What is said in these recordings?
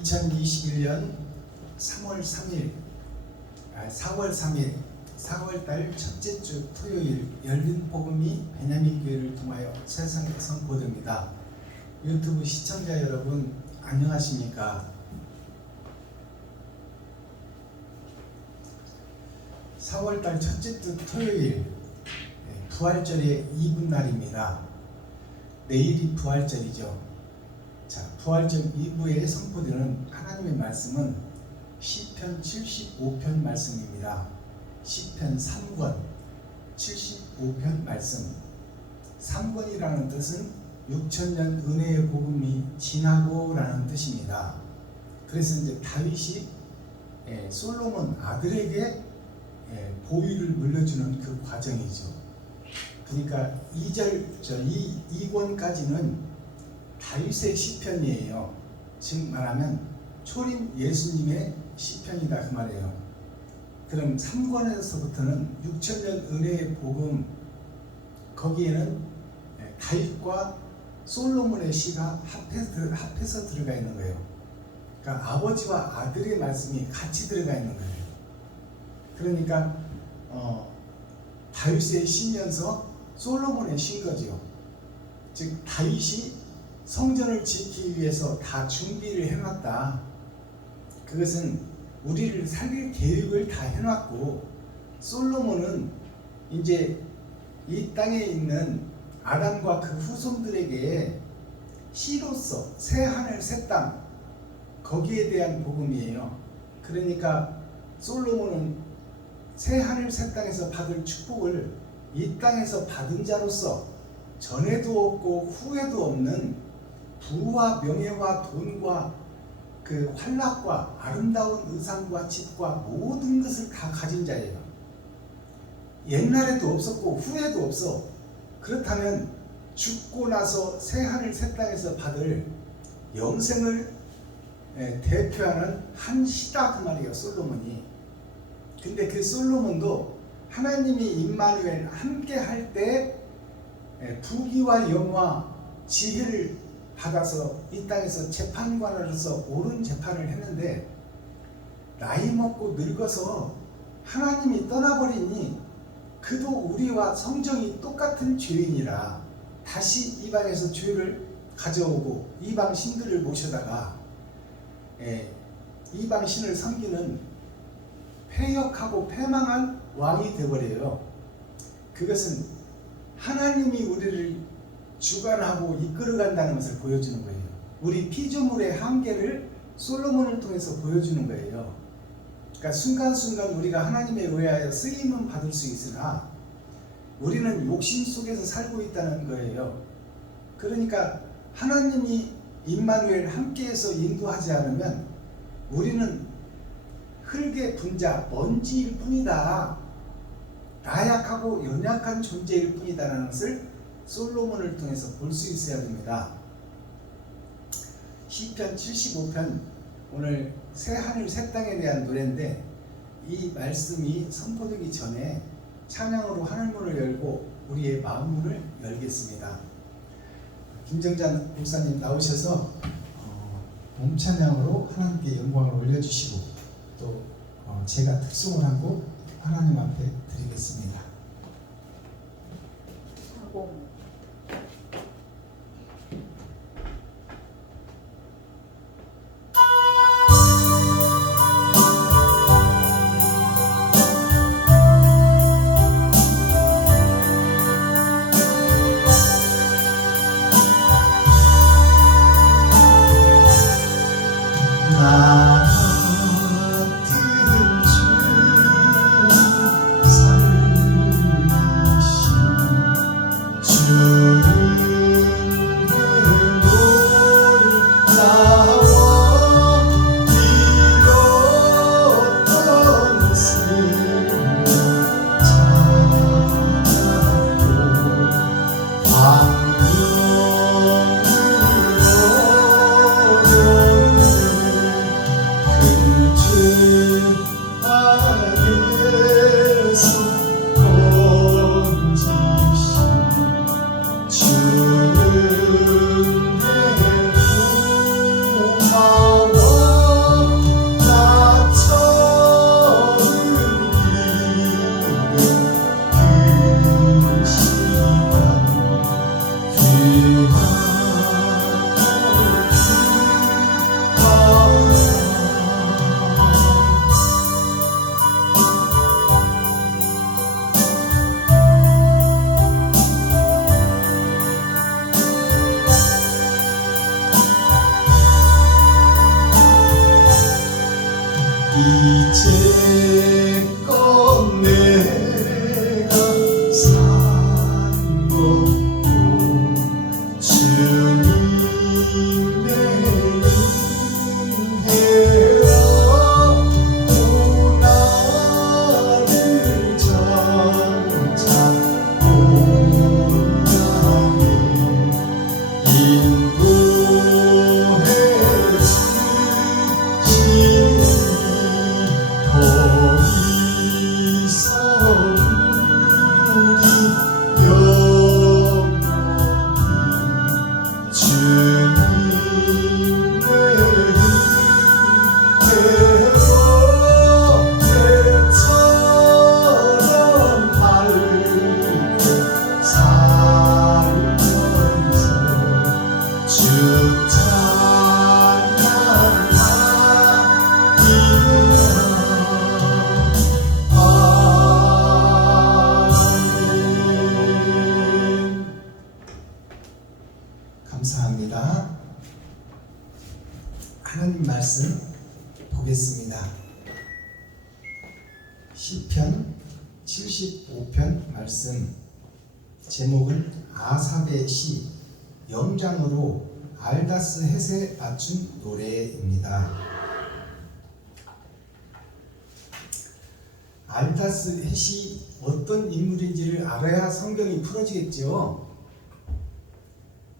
2021년 4월 3일 4월달 첫째 주 토요일 열린 복음이 베냐민 교회를 통하여 세상에 선포됩니다. 유튜브 시청자 여러분 안녕하십니까? 4월달 첫째 주 토요일 부활절의 이브날입니다. 내일이 부활절이죠. 자, 부활절 2부에 선포되는 하나님의 말씀은 시편 75편 말씀입니다. 시편 3권 75편 말씀. 3권이라는 뜻은 6천년 은혜의 복음이 지나고 라는 뜻입니다. 그래서 이제 다윗이 솔로몬 아들에게 보위를 물려주는 그 과정이죠. 그러니까 2권까지는 다윗의 시편이에요. 즉 말하면 초림 예수님의 시편이다 그 말이에요. 그럼 3권에서부터는 6천년 은혜의 복음, 거기에는 다윗과 솔로몬의 시가 합해서 들어가 있는 거예요. 그러니까 아버지와 아들의 말씀이 같이 들어가 있는 거예요. 그러니까 다윗의 시면서 솔로몬의 신 거죠. 즉 다윗이 성전을 짓기 위해서 다 준비를 해놨다. 그것은 우리를 살릴 계획을 다 해놨고, 솔로몬은 이제 이 땅에 있는 아담과 그 후손들에게 시로서 새 하늘 새 땅, 거기에 대한 복음이에요. 그러니까 솔로몬은 새 하늘 새 땅에서 받을 축복을 이 땅에서 받은 자로서 전에도 없고 후에도 없는 부와 명예와 돈과 그 환락과 아름다운 의상과 집과 모든 것을 다 가진 자예요. 옛날에도 없었고 후에도 없어. 그렇다면 죽고 나서 새 하늘 새 땅에서 받을 영생을 대표하는 한 시다 그 말이에요, 솔로몬이. 근데 그 솔로몬도 하나님이 임마누엘 함께 할 때 부귀와 영화 지혜를 받아서 이 땅에서 재판관으로서 옳은 재판을 했는데, 나이 먹고 늙어서 하나님이 떠나버리니 그도 우리와 성정이 똑같은 죄인이라 다시 이방에서 죄를 가져오고 이방 신들을 모셔다가 이방 신을 섬기는 패역하고 패망한 왕이 되어버려요. 그것은 하나님이 우리를 주관하고 이끌어간다는 것을 보여주는 거예요. 우리 피조물의 한계를 솔로몬을 통해서 보여주는 거예요. 그러니까 순간순간 우리가 하나님에 의하여 쓰임은 받을 수 있으나 우리는 욕심 속에서 살고 있다는 거예요. 그러니까 하나님이 임마누엘 함께해서 인도하지 않으면 우리는 흙의 분자, 먼지일 뿐이다. 나약하고 연약한 존재일 뿐이다라는 것을 솔로몬을 통해서 볼 수 있어야 됩니다. 시편 75편, 오늘 새 하늘 새 땅에 대한 노래인데, 이 말씀이 선포되기 전에 찬양으로 하늘문을 열고 우리의 마음문을 열겠습니다. 김정찬 목사님 나오셔서 몸찬양으로 하나님께 영광을 올려주시고, 또 제가 특송을 하고 하나님 앞에 드리겠습니다. 주 이제껏 내가 산 것도 주님의 은혜라. 또 나를 장차 본향에 인도해 주시니 더 이상 우리 영원히 주님의 은혜로 배처럼 밝게 살면서 주 찬양하리라. 감사합니다. 하나님 말씀 보겠습니다. 시편 75편 말씀, 제목은 아삽의 시, 영장으로 알다스 헷에 맞춘 노래입니다. 알다스 헷이 어떤 인물인지를 알아야 성경이 풀어지겠죠.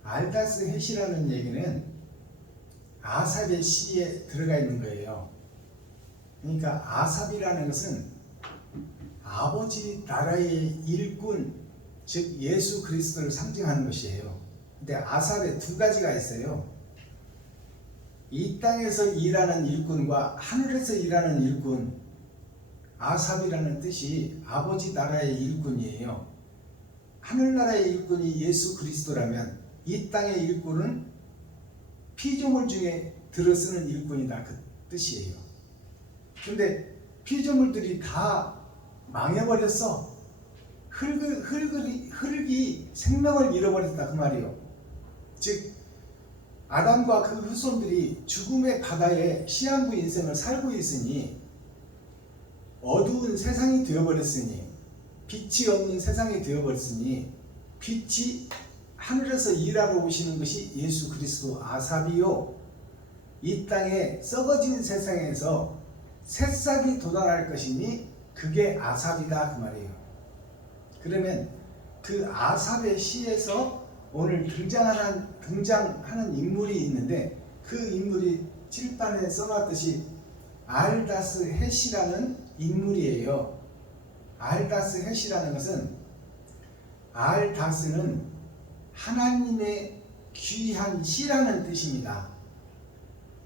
알다스 헷이라는 얘기는 아삽의 시에 들어가 있는 거예요. 그러니까 아삽이라는 것은 아버지 나라의 일꾼, 즉 예수 그리스도를 상징하는 것이에요. 근데 아삽에 두 가지가 있어요. 이 땅에서 일하는 일꾼과 하늘에서 일하는 일꾼. 아삽이라는 뜻이 아버지 나라의 일꾼이에요. 하늘나라의 일꾼이 예수 그리스도라면 이 땅의 일꾼은 피조물 중에 들어쓰는 일꾼이다, 그 뜻이에요. 근데 피조물들이 다 망해버렸어. 흙이 생명을 잃어버렸다, 그 말이에요. 즉 아담과 그 후손들이 죽음의 바다에 시한부 인생을 살고 있으니, 어두운 세상이 되어버렸으니, 빛이 없는 세상이 되어버렸으니, 빛이 하늘에서 일하러 오시는 것이 예수 그리스도 아삽이요, 이 땅에 썩어진 세상에서 새싹이 돋아날 것이니 그게 아삽이다, 그 말이에요. 그러면 그 아삽의 시에서 오늘 등장하는 인물이 있는데, 그 인물이 칠판에 써놨듯이 알다스 헷이라는 인물이에요. 알다스 헷이라는 것은, 알다스는 하나님의 귀한 씨라는 뜻입니다.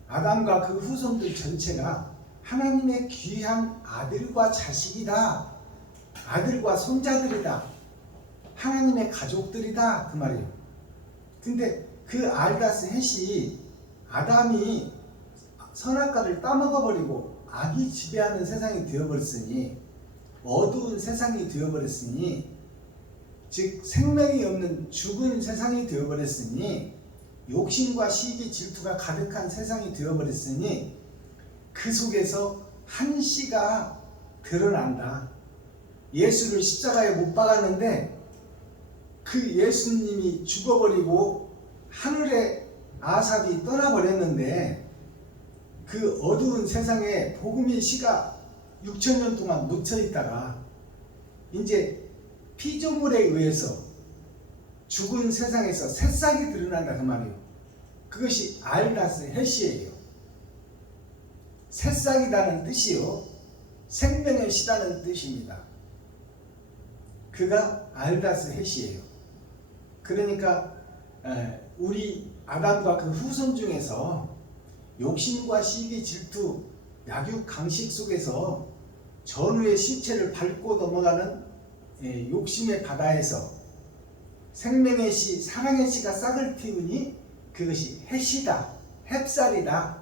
아담과 그 후손들 전체가 하나님의 귀한 아들과 자식이다, 아들과 손자들이다, 하나님의 가족들이다, 그 말이에요. 근데 그 알다스 헷이 아담이 선악과를 따먹어버리고 악이 지배하는 세상이 되어버렸으니, 어두운 세상이 되어버렸으니, 즉 생명이 없는 죽은 세상이 되어버렸으니, 욕심과 시기 질투가 가득한 세상이 되어버렸으니, 그 속에서 한 씨가 드러난다. 예수를 십자가에 못 박았는데 그 예수님이 죽어버리고 하늘에 아삽이 떠나버렸는데, 그 어두운 세상에 복음의 씨가 6,000년 동안 묻혀있다가 이제 피조물에 의해서 죽은 세상에서 새싹이 드러난다, 그 말이에요. 그것이 알다스 헷이에요. 새싹이라는 뜻이요, 생명의 씨라는 뜻입니다. 그가 알다스 헷이에요. 그러니까 우리 아담과 그 후손 중에서 욕심과 시기 질투, 약육 강식 속에서 전우의 시체를 밟고 넘어가는 욕심의 바다에서 생명의 씨, 사랑의 씨가 싹을 틔우니 그것이 헷이다, 햅쌀이다,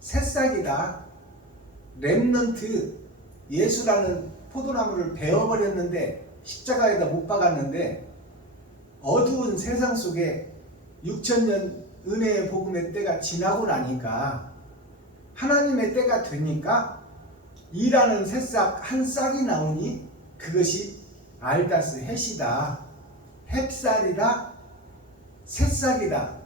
새싹이다. 렘넌트, 예수라는 포도나무를 베어버렸는데, 십자가에다 못 박았는데, 어두운 세상 속에 6,000년 은혜의 복음의 때가 지나고 나니까, 하나님의 때가 되니까 이라는 새싹 한 싹이 나오니 그것이 알다스 헷이다. 햅쌀이다. 새싹이다.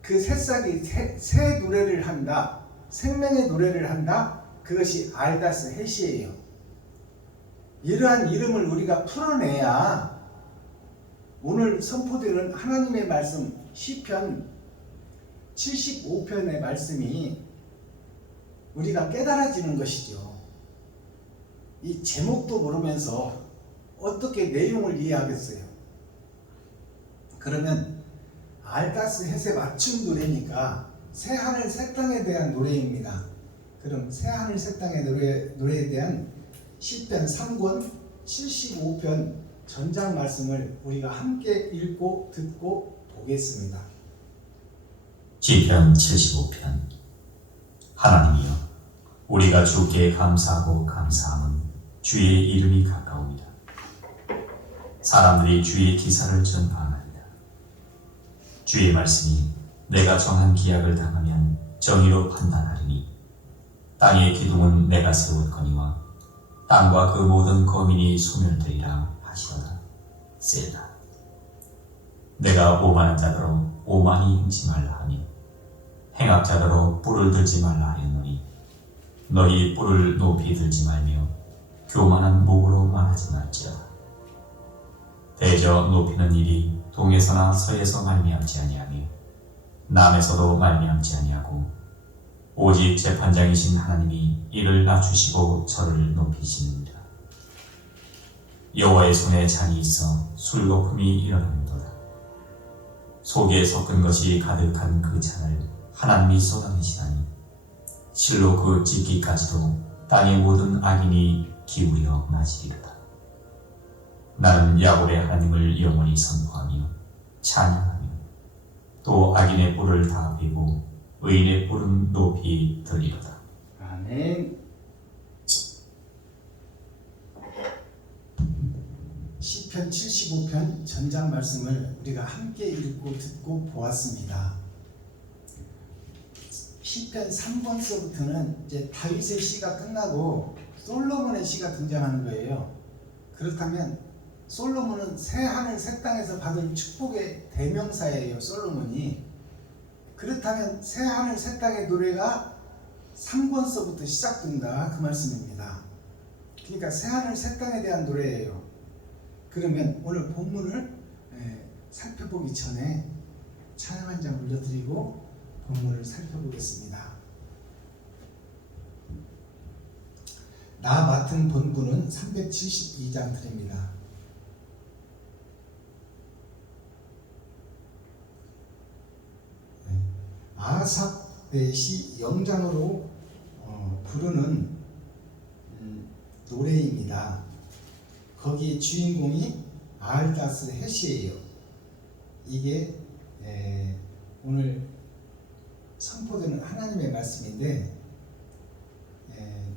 그 새싹이 새 노래를 한다. 생명의 노래를 한다. 그것이 알다스 헷이에요. 이러한 이름을 우리가 풀어내야 오늘 선포되는 하나님의 말씀 시편 75편의 말씀이 우리가 깨달아지는 것이죠. 이 제목도 모르면서 어떻게 내용을 이해하겠어요? 그러면 알다스 헷에 맞춘 노래니까 새하늘 새 땅에 대한 노래입니다. 그럼 새하늘 새 땅의 노래에 대한 시편 3권 75편 전장 말씀을 우리가 함께 읽고 듣고 보겠습니다. 시편 75편. 하나님이여, 우리가 주께 감사하고 감사함은 주의 이름이 가까웁니다. 사람들이 주의 기사를 전파하나이다. 주의 말씀이 내가 정한 기약을 당하면 정의로 판단하리니 땅의 기둥은 내가 세웠거니와 땅과 그 모든 거민이 소멸되리라 하시도다. 셀라. 내가 오만한 자더러 오만히 행치 말라 하며 행악자더러 뿔을 들지 말라 하였노니 너희 뿔을 높이 들지 말며 교만한 목으로 말하지 말지어다. 대저 높이는 일이 동에서나 서에서 말미암지 아니하며 남에서도 말미암지 아니하고 오직 재판장이신 하나님이 이를 낮추시고 저를 높이시느니라. 여호와의 손에 잔이 있어 술거품이 일어나는도다. 속에 섞은 것이 가득한 그 잔을 하나님이 쏟아내시다니 실로 그 찢기까지도 땅의 모든 악인이 기울여 마시리로다. 나는 야곱의 하나님을 영원히 선포하며 찬양하며 또 악인의 뿔을 다 베고 의인의 뿔은 높이 들리로다. 아멘. 시편 75편 전장 말씀을 우리가 함께 읽고 듣고 보았습니다. 시편 3권서부터는 이제 다윗의 시가 끝나고 솔로몬의 시가 등장하는 거예요. 그렇다면 솔로몬은 새 하늘 새 땅에서 받은 축복의 대명사예요. 솔로몬이. 그렇다면 새 하늘 새 땅의 노래가 3권서부터 시작된다, 그 말씀입니다. 그러니까 새 하늘 새 땅에 대한 노래예요. 그러면 오늘 본문을 살펴보기 전에 찬양 한 장 올려드리고 본문을 살펴보겠습니다. 나 맡은 본문은 372장 드립니다. 아삽 넷이 영장으로 부르는 노래입니다. 거기에 주인공이 알다스 헷이에요. 이게 오늘 선포되는 하나님의 말씀인데,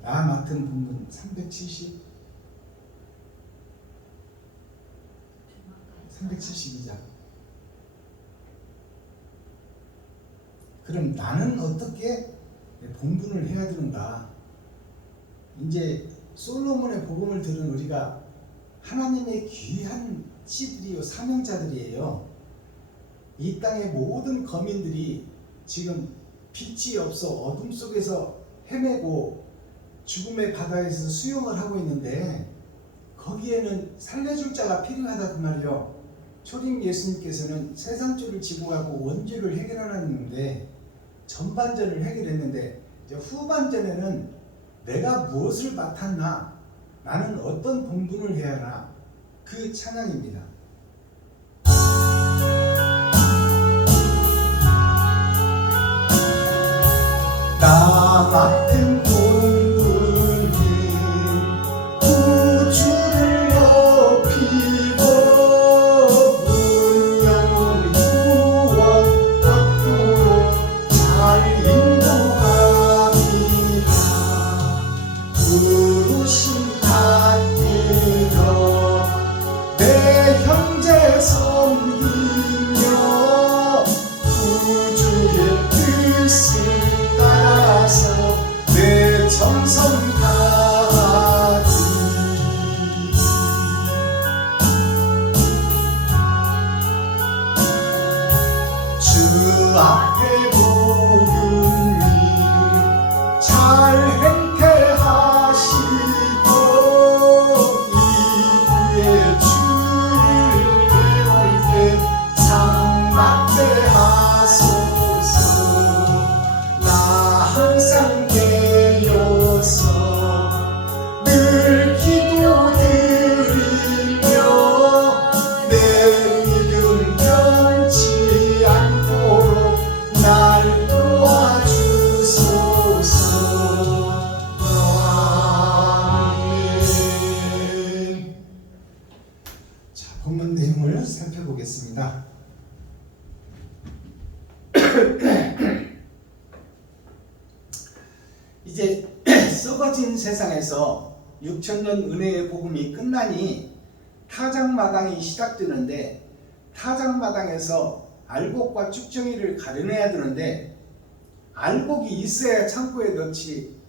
나 맡은 본문 372장. 그럼 나는 어떻게 본분을 해야 되는가? 이제 솔로몬의 복음을 들은 우리가 하나님의 귀한 씨들이요, 사명자들이에요. 이 땅의 모든 거민들이 지금 빛이 없어 어둠 속에서 헤매고 죽음의 바다에서 수영을 하고 있는데 거기에는 살려줄 자가 필요하다, 그 말이요. 초림 예수님께서는 세상죄를 지고 가고 원죄를 해결하는데 전반전을 해결했는데 이제 후반전에는 내가 무엇을 맡았나, 나는 어떤 본분을 해야 하나, 그 찬양입니다. 나 맡은 본분은 우주를 높이고 운명을 구원받도록 잘 인도합니다. 부르심 받들어 내 혈 항상 되어서 늘 기도드리며 내 믿음 변치 않도록 날 도와주소서. 아멘. 자, 본문 내용을 살펴보겠습니다. 이제 썩어진 세상에서 6천년 은혜의 복음이 끝나니 타작마당이 시작되는데, 타작마당에서 알곡과 쭉정이를 가려내야 되는데, 알곡이 있어야 창고에 넣지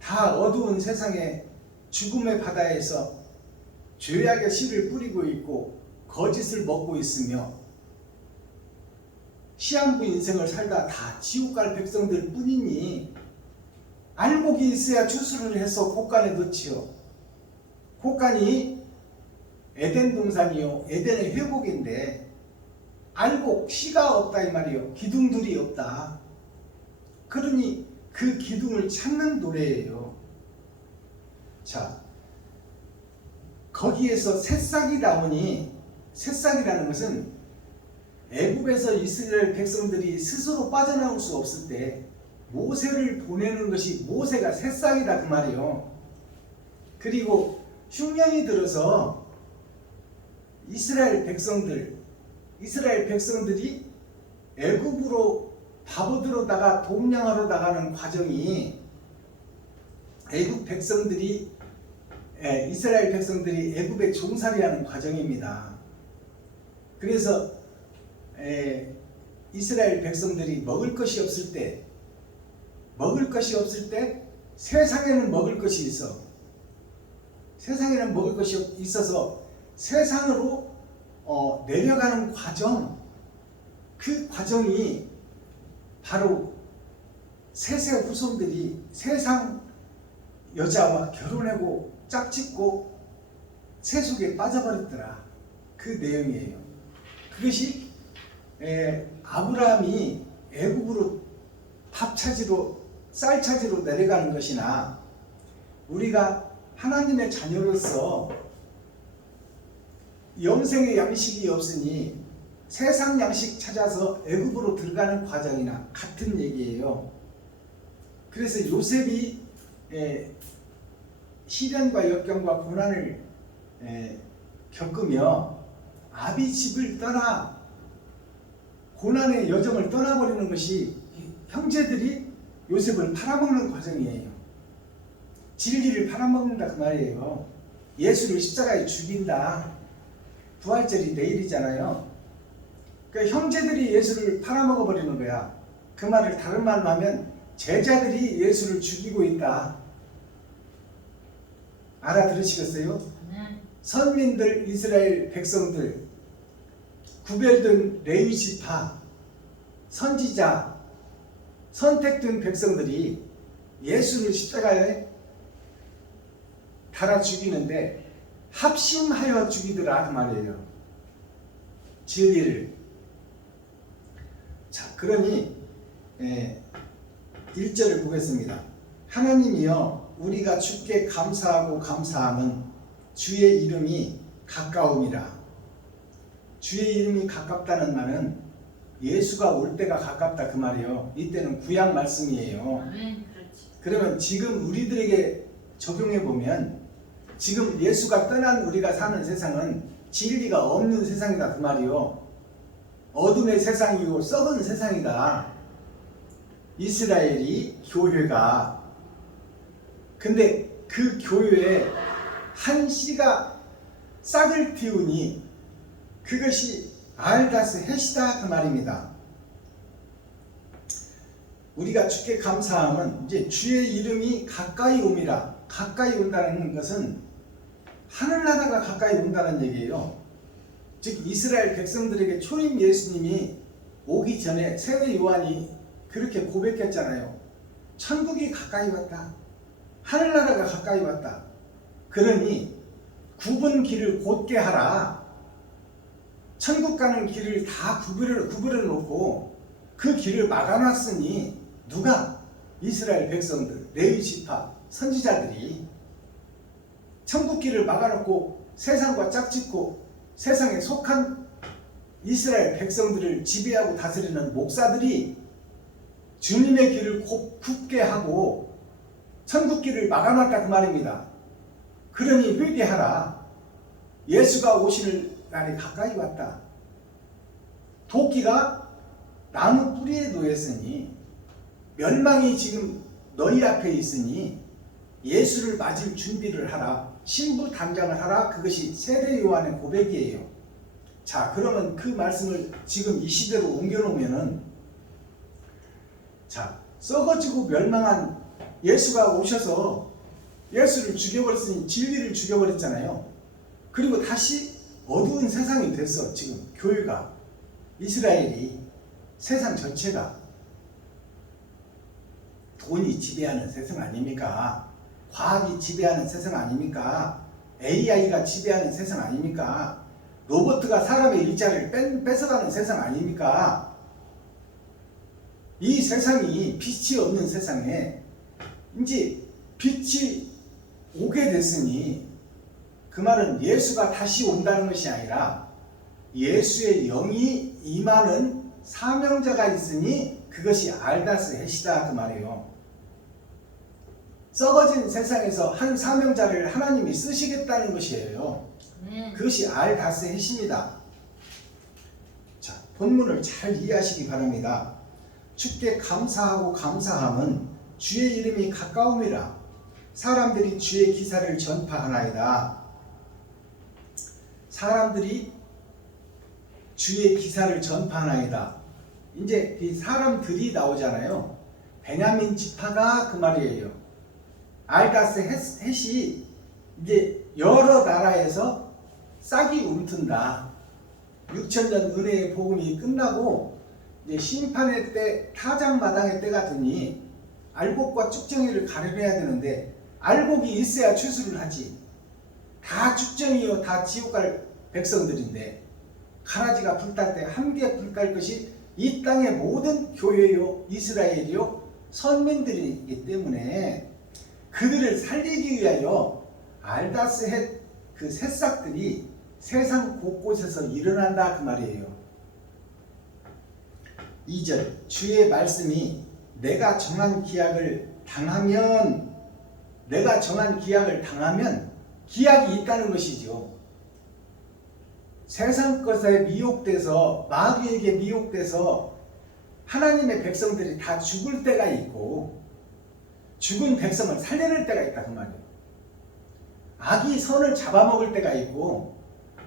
다 어두운 세상에 죽음의 바다에서 죄악의 씨를 뿌리고 있고 거짓을 먹고 있으며 시한부 인생을 살다 다 지옥 갈 백성들 뿐이니 알곡이 있어야 추수를 해서 곡간에 넣지요. 곡간이 에덴 동산이요, 에덴의 회복인데 알곡 씨가 없다 이 말이요, 기둥들이 없다. 그러니 그 기둥을 찾는 노래예요. 자, 거기에서 새싹이 나오니, 새싹이라는 것은 애굽에서 이스라엘 백성들이 스스로 빠져나올 수 없을 때 모세를 보내는 것이 모세가 새싹이다 그 말이요. 그리고 흉년이 들어서 이스라엘 백성들이 애굽으로 바보들로다가 동량하러 나가는 과정이, 이스라엘 백성들이 애굽에 종살이하는 과정입니다. 그래서 이스라엘 백성들이 먹을 것이 없을 때 세상에는 먹을 것이 있어. 세상에는 먹을 것이 있어서 세상으로 내려가는 과정, 그 과정이 바로 셋의 후손들이 세상 여자와 결혼하고 짝짓고 세속에 빠져버렸더라, 그 내용이에요. 그것이 아브라함이 애굽으로 밥 찾으러, 쌀 찾으러 내려가는 것이나, 우리가 하나님의 자녀로서 영생의 양식이 없으니 세상 양식 찾아서 애굽으로 들어가는 과정이나 같은 얘기예요. 그래서 요셉이 시련과 역경과 고난을 겪으며 아비 집을 떠나 고난의 여정을 떠나버리는 것이 형제들이 요셉을 팔아먹는 과정이에요. 진리를 팔아먹는다 그 말이에요. 예수를 십자가에 죽인다. 부활절이 내일이잖아요. 그러니까 형제들이 예수를 팔아먹어버리는 거야. 그 말을 다른 말로 하면 제자들이 예수를 죽이고 있다. 알아들으시겠어요? 선민들, 이스라엘 백성들, 구별된 레위 지파, 선지자, 선택된 백성들이 예수를 십자가에 달아 죽이는데 합심하여 죽이더라 그 말이에요. 진리를. 자, 그러니 1절을 보겠습니다. 하나님이여, 우리가 주께 감사하고 감사함은 주의 이름이 가까움이라. 주의 이름이 가깝다는 말은 예수가 올 때가 가깝다 그 말이에요. 이때는 구약 말씀이에요. 그러면 지금 우리들에게 적용해 보면, 지금 예수가 떠난 우리가 사는 세상은 진리가 없는 세상이다 그 말이요. 어둠의 세상이고 썩은 세상이다. 이스라엘이 교회가, 근데 그 교회에 한 씨가 싹을 틔우니 그것이 알다스 햇이다 그 말입니다. 우리가 주께 감사함은 이제 주의 이름이 가까이 옴이라. 가까이 온다는 것은 하늘나라가 가까이 온다는 얘기예요. 즉 이스라엘 백성들에게 초림 예수님이 오기 전에 세례 요한이 그렇게 고백했잖아요. 천국이 가까이 왔다. 하늘나라가 가까이 왔다. 그러니 굽은 길을 곧게 하라. 천국 가는 길을 다 구부려 놓고 그 길을 막아놨으니 누가? 이스라엘 백성들, 레위 지파, 선지자들이 천국길을 막아놓고 세상과 짝짓고 세상에 속한 이스라엘 백성들을 지배하고 다스리는 목사들이 주님의 길을 굽게 하고 천국길을 막아놨다 그 말입니다. 그러니 회개하라. 예수가 오실 날이 가까이 왔다. 도끼가 나무 뿌리에 놓였으니 멸망이 지금 너희 앞에 있으니 예수를 맞을 준비를 하라. 신부 단장을 하라. 그것이 세례 요한의 고백이에요. 자, 그러면 그 말씀을 지금 이 시대로 옮겨놓으면은, 자, 썩어지고 멸망한 예수가 오셔서 예수를 죽여버렸으니 진리를 죽여버렸잖아요. 그리고 다시 어두운 세상이 됐어. 지금 교회가, 이스라엘이, 세상 전체가 돈이 지배하는 세상 아닙니까? 과학이 지배하는 세상 아닙니까? AI가 지배하는 세상 아닙니까? 로봇가 사람의 일자리를 뺏어가는 세상 아닙니까? 이 세상이 빛이 없는 세상에 이제 빛이 오게 됐으니, 그 말은 예수가 다시 온다는 것이 아니라 예수의 영이 임하는 사명자가 있으니 그것이 알다스 헷이다 그 말이에요. 썩어진 세상에서 한 사명자를 하나님이 쓰시겠다는 것이에요. 그것이 알다스 헷입니다. 자, 본문을 잘 이해하시기 바랍니다. 주께 감사하고 감사함은 주의 이름이 가까움이라. 사람들이 주의 기사를 전파하나이다. 사람들이 주의 기사를 전파하나이다. 이제 이 사람들이 나오잖아요. 베냐민 지파가 그 말이에요. 알다스 헷이 이제 여러 나라에서 싹이 움튼다. 6,000년 은혜의 복음이 끝나고 이제 심판의 때, 타작마당의 때가 되니 알곡과 쭉정이를 가려내야 되는데 알곡이 있어야 추수를 하지. 다 쭉정이요, 다 지옥 갈 백성들인데 가라지가 불탈 때 함께 불탈 것이 이 땅의 모든 교회요, 이스라엘이요, 선민들이기 때문에 그들을 살리기 위하여 알다스 헷 그 새싹들이 세상 곳곳에서 일어난다 그 말이에요. 2절, 주의 말씀이 내가 정한 기약을 당하면, 내가 정한 기약을 당하면 기약이 있다는 것이죠. 세상 것에 미혹돼서, 마귀에게 미혹돼서 하나님의 백성들이 다 죽을 때가 있고 죽은 백성을 살려낼 때가 있다 그 말이에요. 악이 선을 잡아먹을 때가 있고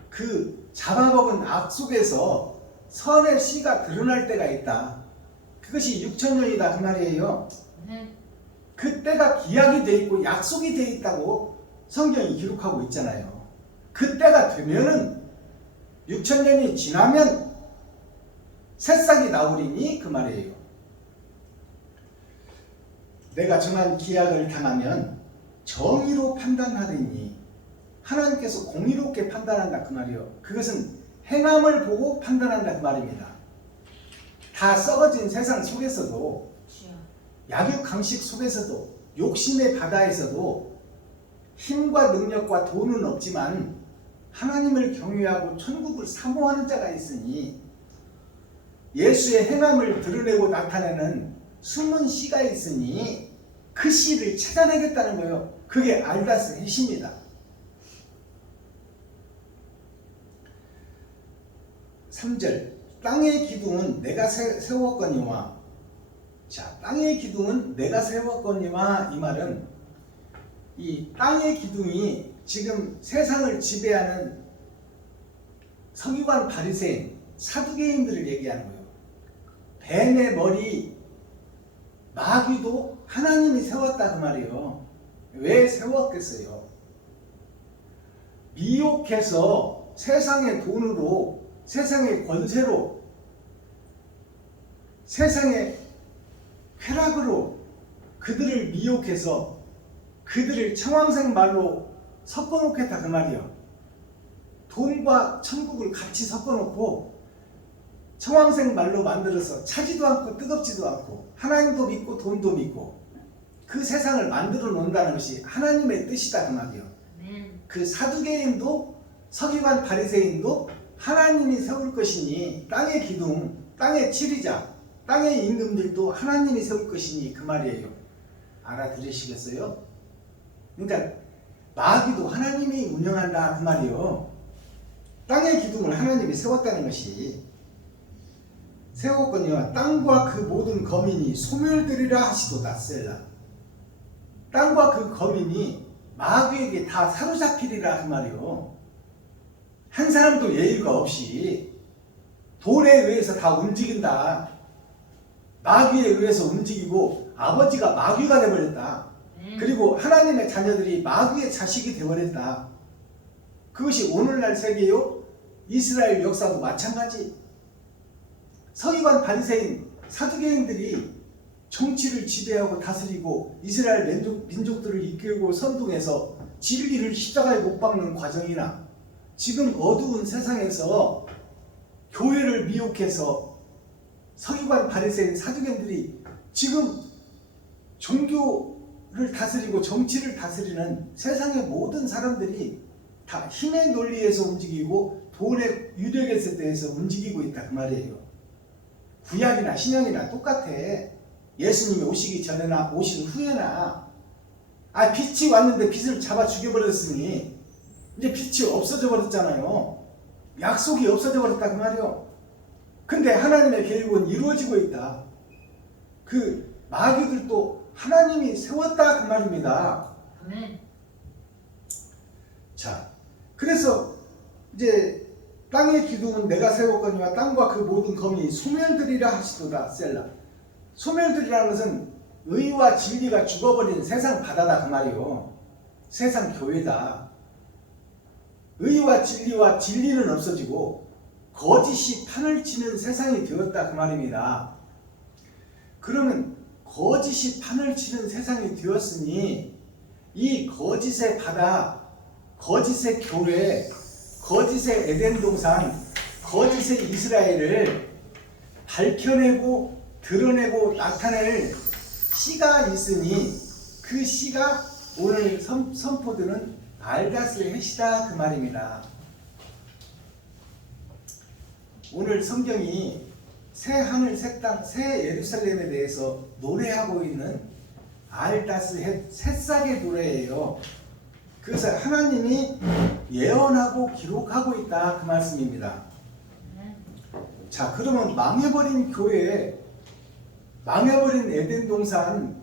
그 잡아먹은 악 속에서 선의 씨가 드러날 때가 있다. 그것이 6,000년이다 그 말이에요. 그때가 기약이 돼 있고 약속이 돼 있다고 성경이 기록하고 있잖아요. 그때가 되면은 6,000년이 지나면 새싹이 나오리니 그 말이에요. 내가 정한 기약을 당하면 정의로 판단하리니, 하나님께서 공의롭게 판단한다 그 말이에요. 그것은 행함을 보고 판단한다 그 말입니다. 다 썩어진 세상 속에서도, 약육강식 속에서도, 욕심의 바다에서도 힘과 능력과 돈은 없지만 하나님을 경외하고 천국을 사모하는 자가 있으니 예수의 행함을 드러내고 나타내는 숨은 씨가 있으니 그 씨를 찾아내겠다는 거예요. 그게 알다스 헷입니다. 3절, 땅의 기둥은 내가 세웠거니와. 자, 땅의 기둥은 내가 세웠거니와, 이 말은 이 땅의 기둥이 지금 세상을 지배하는 서기관, 바리새인, 사두개인들을 얘기하는 거예요. 뱀의 머리, 마귀도 하나님이 세웠다 그 말이에요. 왜 세웠겠어요? 미혹해서 세상의 돈으로, 세상의 권세로, 세상의 쾌락으로 그들을 미혹해서 그들을 청황색 말로 섞어놓겠다 그 말이에요. 돈과 천국을 같이 섞어놓고 청황색 말로 만들어서 차지도 않고 뜨겁지도 않고 하나님도 믿고 돈도 믿고 그 세상을 만들어 놓는다는 것이 하나님의 뜻이다 그 말이요. 그 사두개인도 서기관 바리새인도 하나님이 세울 것이니 땅의 기둥, 땅의 치리자, 땅의 임금들도 하나님이 세울 것이니 그 말이에요. 알아들으시겠어요? 그러니까 마귀도 하나님이 운영한다 그 말이요. 땅의 기둥을 하나님이 세웠다는 것이 세웠거니와 땅과 그 모든 거민이 소멸되리라 하시도다 셀라. 땅과 그 거민이 마귀에게 다 사로잡히리라 그 말이요. 한 사람도 예의가 없이 돈에 의해서 다 움직인다. 마귀에 의해서 움직이고 아버지가 마귀가 되어버렸다. 그리고 하나님의 자녀들이 마귀의 자식이 되어버렸다. 그것이 오늘날 세계요. 이스라엘 역사도 마찬가지. 서기관 바리새인 사두개인들이 정치를 지배하고 다스리고 이스라엘 민족들을 이끌고 선동해서 진리를 십자가에 못 박는 과정이나 지금 어두운 세상에서 교회를 미혹해서 서기관 바리새인 사두개인들이 지금 종교를 다스리고 정치를 다스리는 세상의 모든 사람들이 다 힘의 논리에서 움직이고 돈의 유력에 대해서 움직이고 있다 그 말이에요. 구약이나 신약이나 똑같아. 예수님이 오시기 전에나 오신 후에나 빛이 왔는데 빛을 잡아 죽여버렸으니 이제 빛이 없어져 버렸잖아요. 약속이 없어져 버렸다 그 말이요. 근데 하나님의 계획은 이루어지고 있다. 그 마귀들도 하나님이 세웠다 그 말입니다. 자, 그래서 이제 땅의 기둥은 내가 세웠거니와 땅과 그 모든 검이 소멸되리라 하시도다 셀라. 소멸되리라는 것은 의와 진리가 죽어버린 세상 바다다 그 말이요. 세상 교회다. 의와 진리는 없어지고 거짓이 판을 치는 세상이 되었다 그 말입니다. 그러면 거짓이 판을 치는 세상이 되었으니 이 거짓의 바다, 거짓의 교회, 거짓의 에덴 동산, 거짓의 이스라엘을 밝혀내고 드러내고 나타낼 씨가 있으니 그 씨가 오늘 선포되는 발다스의 해시다 그 말입니다. 오늘 성경이 새 하늘 새 땅 새 예루살렘에 대해서 노래하고 있는 알다스 새싹의 노래예요. 그래서 하나님이 예언하고 기록하고 있다 그 말씀입니다. 자, 그러면 망해버린 교회, 망해버린 에덴 동산,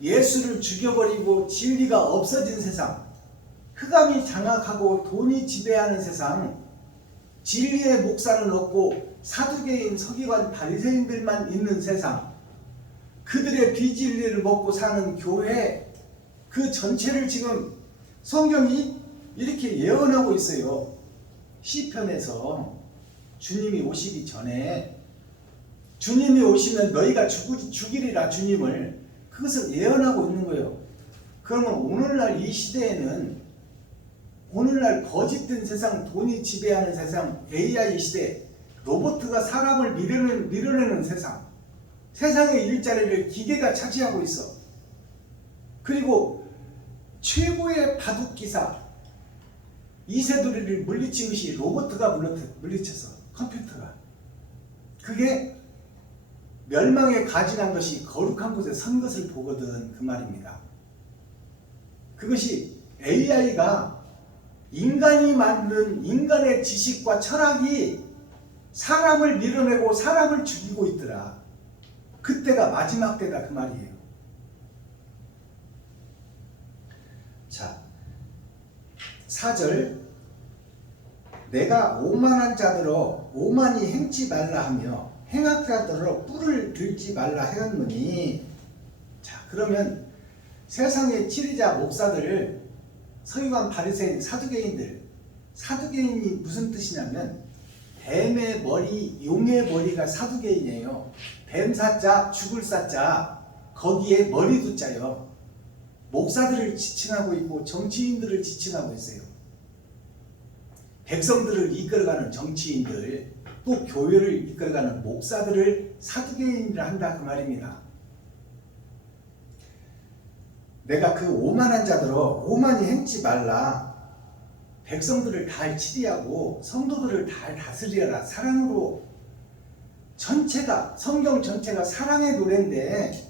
예수를 죽여버리고 진리가 없어진 세상, 흑암이 장악하고 돈이 지배하는 세상, 진리의 목사는 없고 사두개인 서기관 바리새인들만 있는 세상, 그들의 비진리를 먹고 사는 교회, 그 전체를 지금 성경이 이렇게 예언하고 있어요. 시편에서 주님이 오시기 전에 주님이 오시면 너희가 죽이리라 주님을, 그것을 예언하고 있는 거예요. 그러면 오늘날 이 시대에는, 오늘날 거짓된 세상, 돈이 지배하는 세상, AI 시대, 로봇가 사람을 밀어내는 세상, 세상의 일자리를 기계가 차지하고 있어. 그리고 최고의 바둑기사 이세돌이를 물리친 것이 로봇가 물리쳐서, 컴퓨터가. 그게 멸망에 가증한 것이 거룩한 곳에 선 것을 보거든 그 말입니다. 그것이 AI가 인간이 만든 인간의 지식과 철학이 사람을 밀어내고 사람을 죽이고 있더라. 그때가 마지막 때다 그 말이에요. 자, 4절, 내가 오만한 자들어 오만이 행치 말라 하며 행악자들어 뿔을 들지 말라 하였느니. 자, 그러면 세상의 치리자 목사들, 서기관 바리새인 사두개인이 무슨 뜻이냐면 뱀의 머리, 용의 머리가 사두개인이에요. 뱀 사자, 죽을 사자, 거기에 머리 두자요. 목사들을 지칭하고 있고 정치인들을 지칭하고 있어요. 백성들을 이끌어가는 정치인들, 또 교회를 이끌어가는 목사들을 사두개인이라 한다 그 말입니다. 내가 그 오만한 자들어 오만히 행치 말라. 백성들을 잘 치리하고 성도들을 잘 다스리라. 사랑으로. 전체가, 성경 전체가 사랑의 노래인데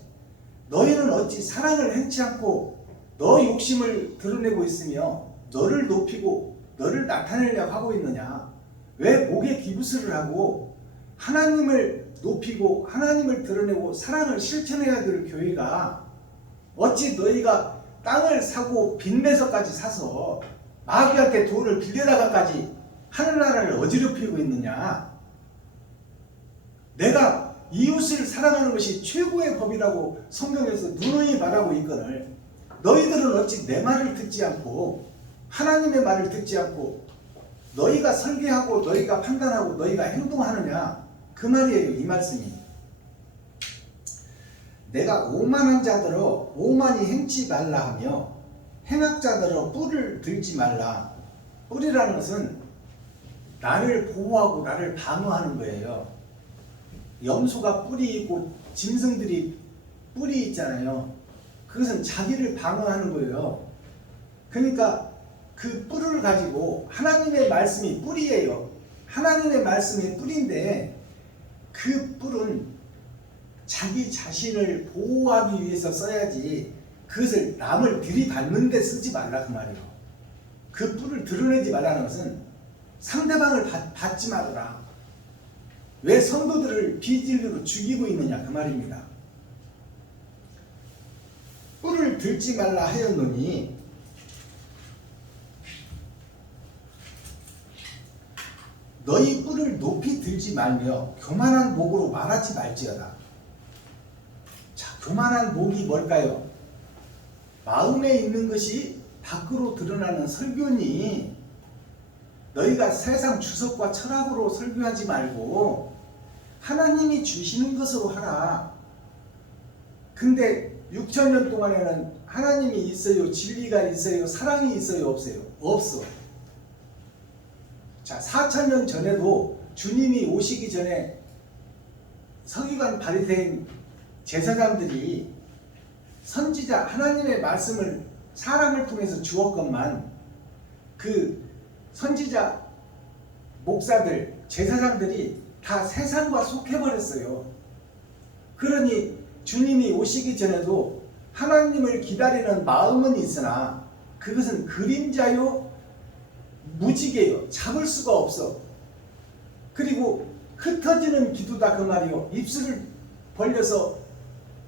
너희는 어찌 사랑을 행치 않고 너 욕심을 드러내고 있으며 너를 높이고 너를 나타내려고 하고 있느냐. 왜 목에 기부스를 하고 하나님을 높이고 하나님을 드러내고 사랑을 실천해야 될 교회가 어찌 너희가 땅을 사고 빚내서까지 사서 마귀한테 돈을 빌려다가까지 하늘나라를 어지럽히고 있느냐. 내가 이웃을 사랑하는 것이 최고의 법이라고 성경에서 누누이 말하고 있거늘 너희들은 어찌 내 말을 듣지 않고 하나님의 말을 듣지 않고 너희가 설계하고 너희가 판단하고 너희가 행동하느냐. 그 말이에요. 이 말씀이. 내가 오만한 자들어 오만히 행치 말라 하며 행악자들어 뿔을 들지 말라. 뿔이라는 것은 나를 보호하고 나를 방어하는 거예요. 염소가 뿔이 있고 짐승들이 뿔이 있잖아요. 그것은 자기를 방어하는 거예요. 그러니까 그 뿔을 가지고 하나님의 말씀이 뿔이에요. 하나님의 말씀이 뿔인데 그 뿔은 자기 자신을 보호하기 위해서 써야지 그것을 남을 들이받는 데 쓰지 말라 그 말이에요. 그 뿔을 드러내지 말라는 것은 상대방을 받지 말아라. 왜 성도들을 비진리로 죽이고 있느냐 그 말입니다. 뿔을 들지 말라 하였노니 너희 뿔을 높이 들지 말며 교만한 목으로 말하지 말지어다. 자, 교만한 목이 뭘까요? 마음에 있는 것이 밖으로 드러나는 설교니 너희가 세상 주석과 철학으로 설교하지 말고 하나님이 주시는 것으로 하라. 근데 6,000년 동안에는 하나님이 있어요? 진리가 있어요? 사랑이 있어요? 없어요? 없어. 자, 4,000년 전에도 주님이 오시기 전에 서기관 바리새인 제사장들이 선지자 하나님의 말씀을 사람을 통해서 주었건만 그 선지자 목사들 제사장들이 다 세상과 속해버렸어요. 그러니 주님이 오시기 전에도 하나님을 기다리는 마음은 있으나 그것은 그림자요 무지개요. 잡을 수가 없어. 그리고 흩어지는 기도다 그 말이요. 입술을 벌려서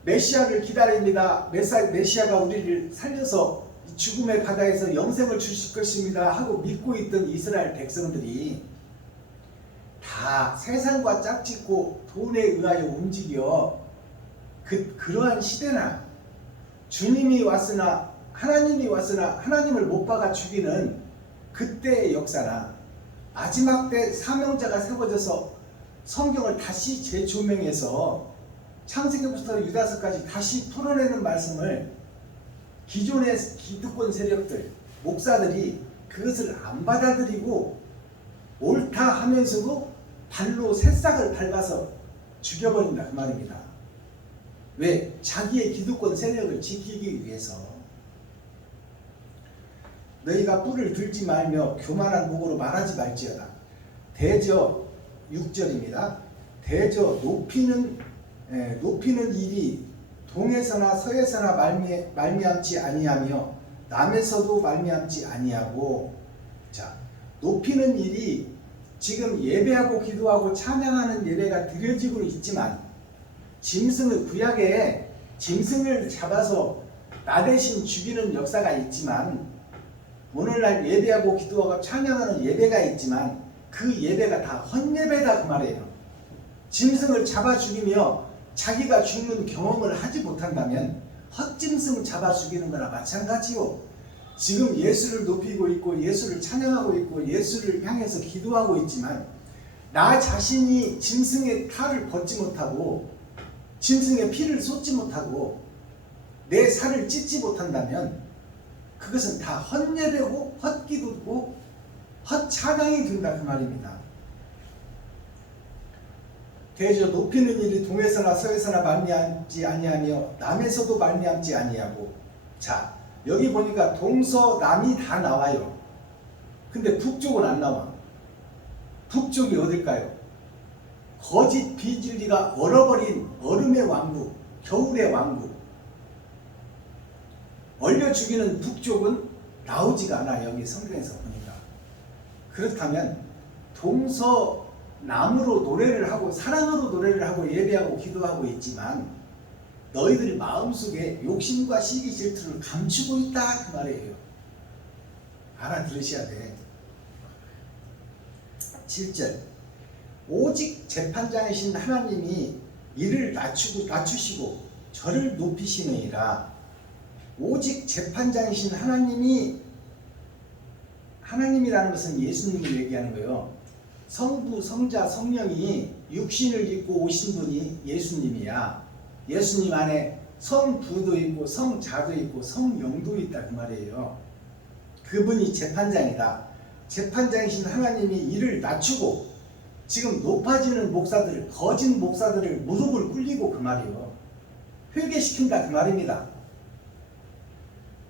메시아를 기다립니다. 메시아가 우리를 살려서 죽음의 바다에서 영생을 주실 것입니다 하고 믿고 있던 이스라엘 백성들이 다 세상과 짝짓고 돈에 의하여 움직여 그러한 시대나 주님이 왔으나 하나님이 왔으나 하나님을 못 박아 죽이는 그때의 역사나 마지막 때 사명자가 세워져서 성경을 다시 재조명해서 창세기부터 유다서까지 다시 풀어내는 말씀을 기존의 기득권 세력들, 목사들이 그것을 안 받아들이고 옳다 하면서도 발로 새싹을 밟아서 죽여버린다 그 말입니다. 왜? 자기의 기득권 세력을 지키기 위해서. 너희가 뿔을 들지 말며 교만한 목으로 말하지 말지어다. 대저 6절입니다. 대저 높이는 일이 동에서나 서에서나 말미암지 아니하며 남에서도 말미암지 아니하고. 자, 높이는 일이 지금 예배하고 기도하고 찬양하는 예배가 드려지고 있지만 짐승을 구약에 짐승을 잡아서 나 대신 죽이는 역사가 있지만 오늘날 예배하고 기도하고 찬양하는 예배가 있지만 그 예배가 다 헛예배다 그 말이에요. 짐승을 잡아 죽이며 자기가 죽는 경험을 하지 못한다면 헛짐승 잡아 죽이는 거나 마찬가지요. 지금 예수를 높이고 있고 예수를 찬양하고 있고 예수를 향해서 기도하고 있지만 나 자신이 짐승의 탈을 벗지 못하고 짐승의 피를 쏟지 못하고 내 살을 찢지 못한다면 그것은 다 헛예배고 헛기도고 헛찬양이 된다 그 말입니다. 대저 높이는 일이 동에서나 서에서나 말미암지 아니하며 남에서도 말미암지 아니하고. 자, 여기 보니까 동서남이 다 나와요. 근데 북쪽은 안 나와. 북쪽이 어딜까요? 거짓 비진리가 얼어버린 얼음의 왕국, 겨울의 왕국. 얼려 죽이는 북쪽은 나오지가 않아. 여기 성경에서 보니까. 그렇다면 동서남으로 노래를 하고 사랑으로 노래를 하고 예배하고 기도하고 있지만 너희들 마음속에 욕심과 시기 질투를 감추고 있다 그 말이에요. 알아들으셔야 돼. 7절 오직 재판장이신 하나님이 이를 낮추시고 저를 높이시느니라. 오직 재판장이신 하나님이라는 것은 예수님을 얘기하는 거예요. 성부, 성자, 성령이 육신을 입고 오신 분이 예수님이야. 예수님 안에 성부도 있고 성자도 있고 성령도 있다 그 말이에요. 그분이 재판장이다. 재판장이신 하나님이 이를 낮추고 지금 높아지는 목사들, 거짓 목사들을 무릎을 꿇리고 그 말이에요. 회개시킨다 그 말입니다.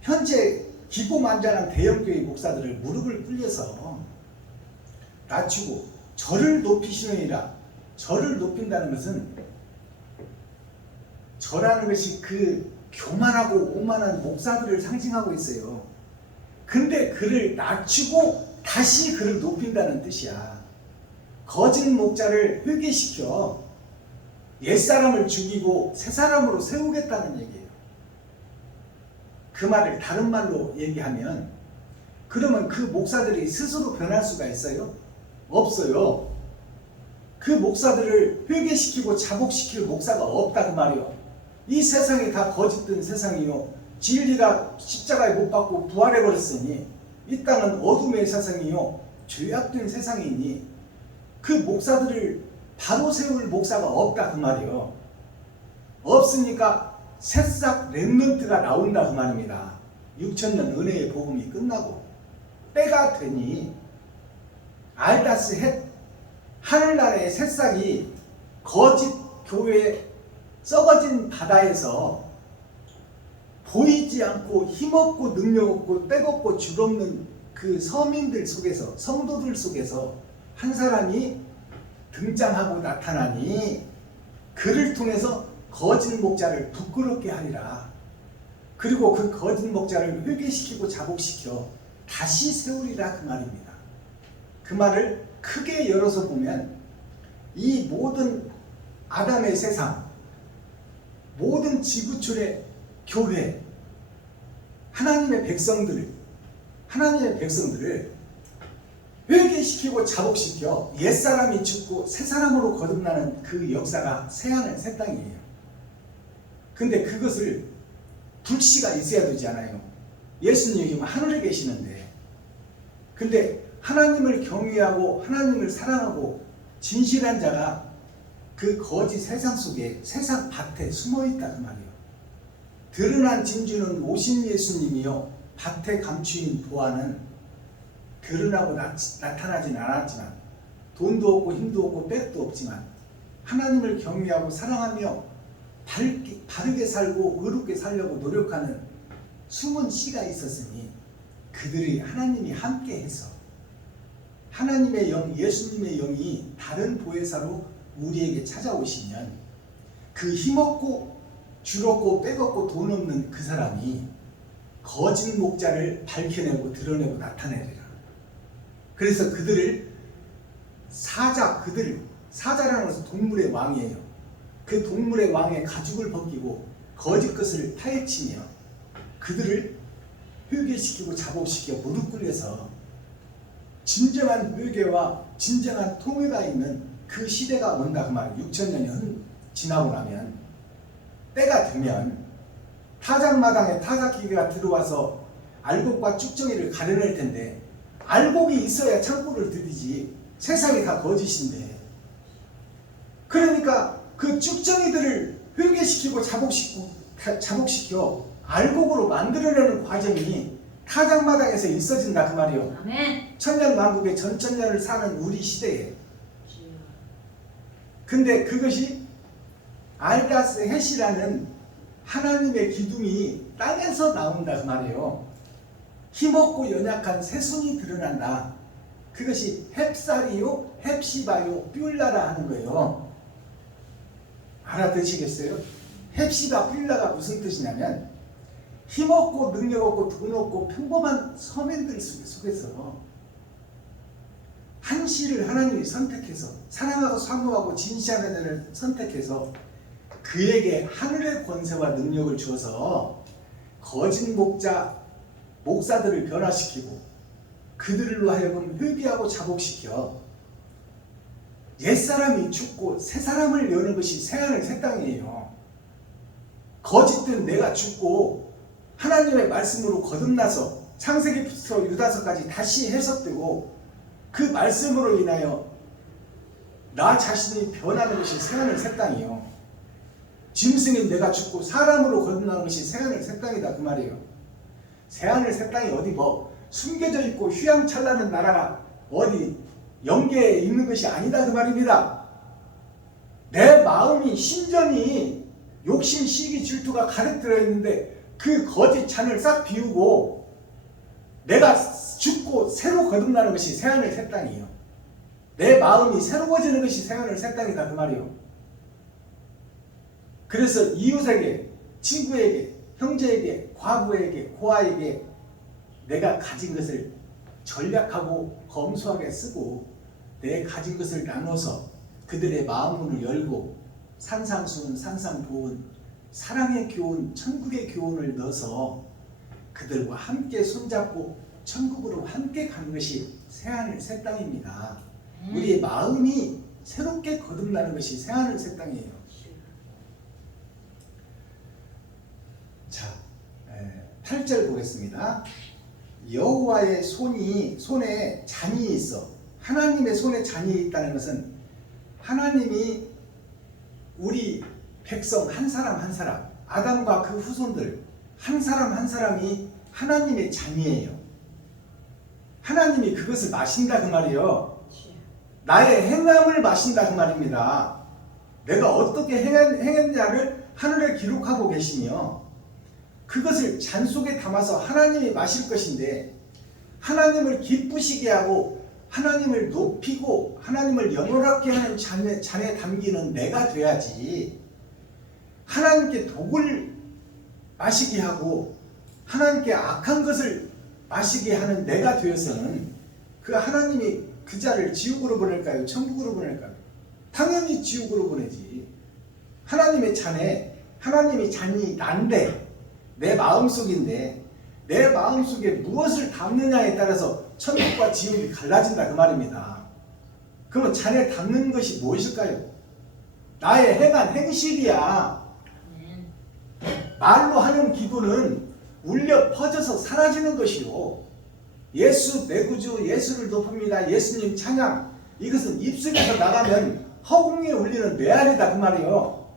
현재 기고만장한 대형교회 목사들을 무릎을 꿇려서 낮추고 저를 높이시느니라. 저를 높인다는 것은 저라는 것이 그 교만하고 오만한 목사들을 상징하고 있어요. 근데 그를 낮추고 다시 그를 높인다는 뜻이야. 거짓 목자를 회개시켜 옛사람을 죽이고 새사람으로 세우겠다는 얘기예요. 그 말을 다른 말로 얘기하면 그러면 그 목사들이 스스로 변할 수가 있어요? 없어요. 그 목사들을 회개시키고 자복시킬 목사가 없다 그 말이요. 이 세상이 다 거짓된 세상이요. 진리가 십자가에 못 박고 부활해버렸으니 이 땅은 어둠의 세상이요. 죄악된 세상이니 그 목사들을 바로 세울 목사가 없다 그 말이요. 없으니까 새싹 렘넌트가 나온다 그 말입니다. 6천년 은혜의 복음이 끝나고 때가 되니 알다스 헷 하늘나라의 새싹이 거짓 교회 썩어진 바다에서 보이지 않고 힘없고 능력없고 때없고 줄없는 그 서민들 속에서 성도들 속에서 한 사람이 등장하고 나타나니 그를 통해서 거짓 목자를 부끄럽게 하리라. 그리고 그 거짓 목자를 회개시키고 자복시켜 다시 세우리라 그 말입니다. 그 말을 크게 열어서 보면 이 모든 아담의 세상, 모든 지구촌의 교회, 하나님의 백성들을 회개시키고 자복시켜 옛사람이 죽고 새사람으로 거듭나는 그 역사가 새하늘 새 땅이에요. 근데 그것을 불씨가 있어야 되지 않아요. 예수님이 하늘에 계시는데. 근데 하나님을 경외하고 하나님을 사랑하고 진실한 자가 그 거짓 세상 속에 세상 밭에 숨어있다 그 말이에요. 드러난 진주는 오신 예수님이요 밭에 감추인 보아는 드러나고 나타나진 않았지만 돈도 없고 힘도 없고 백도 없지만 하나님을 경외하고 사랑하며 바르게 살고 의롭게 살려고 노력하는 숨은 씨가 있었으니 그들이 하나님이 함께해서 하나님의 영, 예수님의 영이 다른 보혜사로 우리에게 찾아오시면 그 힘없고 줄없고 빼없고 돈 없는 그 사람이 거짓 목자를 밝혀내고 드러내고 나타내리라. 그래서 그들을 사자라는 것은 동물의 왕이에요. 그 동물의 왕의 가죽을 벗기고 거짓 것을 파헤치며 그들을 회개시키고 자복시켜 무릎 꿇려서 진정한 회개와 진정한 통회가 있는 그 시대가 온다 그 말이에요. 6천년이 지나고 나면 때가 되면 타작마당에 타작기계가 들어와서 알곡과 쭉정이를 가려낼 텐데 알곡이 있어야 창고를 들이지 세상이 다 거짓인데 그러니까 그 쭉정이들을 회개시키고 자복시켜 알곡으로 만들어내는 과정이 타작마당에서 있어진다 그 말이요. 아멘. 천년왕국의 전천년을 사는 우리 시대에 근데 그것이 알다스 헷이라는 하나님의 기둥이 땅에서 나온다 그 말이에요. 힘없고 연약한 새순이 드러난다. 그것이 헵사리요, 헵시바요, 뷸라라 하는 거예요. 알아듣시겠어요? 헵시바, 뷸라가 무슨 뜻이냐면 힘없고 능력없고 돈 없고 평범한 서민들 속에서 한시를 하나님이 선택해서 사랑하고 사모하고 진시하는 자를 선택해서 그에게 하늘의 권세와 능력을 주어서 거짓 목사들을 변화시키고 그들로 하여금 회개하고 자복시켜 옛사람이 죽고 새사람을 여는 것이 새하늘 새 땅이에요. 거짓된 내가 죽고 하나님의 말씀으로 거듭나서 창세기부터 유다서까지 다시 해석되고 그 말씀으로 인하여 나 자신이 변하는 것이 새하늘 새 땅이에요. 짐승인 내가 죽고 사람으로 거듭나는 것이 새하늘 새 땅이다 그 말이에요. 새하늘 새 땅이 어디 뭐 숨겨져 있고 휘황찬란한 나라가 어디 영계에 있는 것이 아니다 그 말입니다. 내 마음이 심전이 욕심, 시기, 질투가 가득 들어있는데 그 거짓 잔을 싹 비우고 내가 죽고 새로 거듭나는 것이 새하늘 새 땅이에요. 내 마음이 새로워지는 것이 새하늘 새 땅이다 그 말이에요. 그래서 이웃에게, 친구에게, 형제에게, 과부에게, 고아에게 내가 가진 것을 전략하고 검소하게 쓰고 내 가진 것을 나눠서 그들의 마음문을 열고 산상수훈, 산상보훈, 사랑의 교훈, 천국의 교훈을 넣어서 그들과 함께 손잡고 천국으로 함께 가는 것이 새하늘 새 땅입니다. 우리의 마음이 새롭게 거듭나는 것이 새하늘 새 땅이에요. 자, 8절 보겠습니다. 여호와의 손에 잔이 있어. 하나님의 손에 잔이 있다는 것은 하나님이 우리 백성 한 사람 한 사람, 아담과 그 후손들 한 사람 한 사람이 하나님의 잔이에요. 하나님이 그것을 마신다 그 말이에요. 나의 행함을 마신다 그 말입니다. 내가 어떻게 행했냐를 하늘에 기록하고 계시며 그것을 잔 속에 담아서 하나님이 마실 것인데 하나님을 기쁘시게 하고 하나님을 높이고 하나님을 영원하게 하는 잔에 담기는 내가 돼야지 하나님께 독을 마시게 하고 하나님께 악한 것을 마시게 하는 내가 되어서는 그 하나님이 그 자를 지옥으로 보낼까요? 천국으로 보낼까요? 당연히 지옥으로 보내지. 하나님의 잔에 하나님의 잔이 난데 내 마음속인데 내 마음속에 무엇을 담느냐에 따라서 천국과 지옥이 갈라진다 그 말입니다. 그러면 잔에 담는 것이 무엇일까요? 나의 행한 행실이야. 말로 하는 기도는 울려 퍼져서 사라지는 것이요. 예수 내 구주 예수를 높입니다. 예수님 찬양 이것은 입술에서 나가면 허공에 울리는 뇌알이다 그 말이요.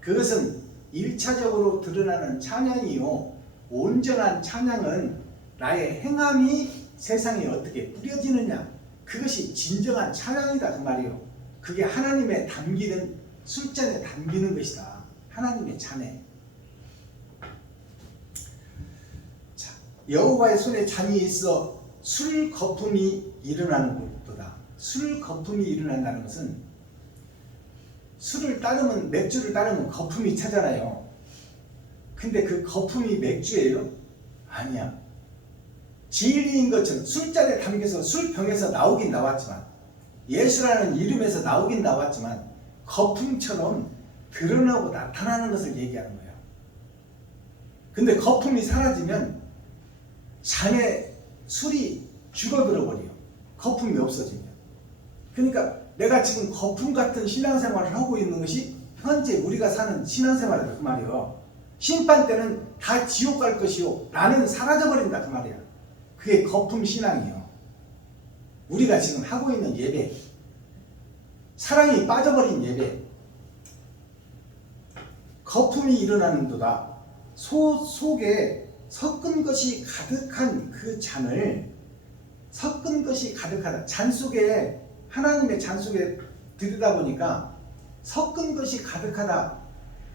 그것은 1차적으로 드러나는 찬양이요. 온전한 찬양은 나의 행함이 세상에 어떻게 뿌려지느냐 그것이 진정한 찬양이다 그 말이요. 그게 하나님의 담기는 술잔에 담기는 것이다. 하나님의 잔에. 자, 여호와의 손에 잔이 있어 술 거품이 일어나는 것보다 술 거품이 일어난다는 것은 술을 따르면 맥주를 따르면 거품이 차잖아요. 근데 그 거품이 맥주예요? 아니야. 진리인 것처럼 술잔에 담겨서 술병에서 나오긴 나왔지만 예수라는 이름에서 나오긴 나왔지만 거품처럼 드러나고 나타나는 것을 얘기하는 거예요. 근데 거품이 사라지면 잔에 술이 줄어들어 버려요. 거품이 없어지면. 그러니까 내가 지금 거품 같은 신앙생활을 하고 있는 것이 현재 우리가 사는 신앙생활이다 그 말이에요. 심판 때는 다 지옥 갈 것이요 나는 사라져버린다 그 말이야. 그게 거품 신앙이에요. 우리가 지금 하고 있는 예배, 사랑이 빠져버린 예배, 거품이 일어나는도다. 속에 섞은 것이 가득한 그 잔을 섞은 것이 가득하다. 잔 속에 하나님의 잔 속에 들이다 보니까 섞은 것이 가득하다.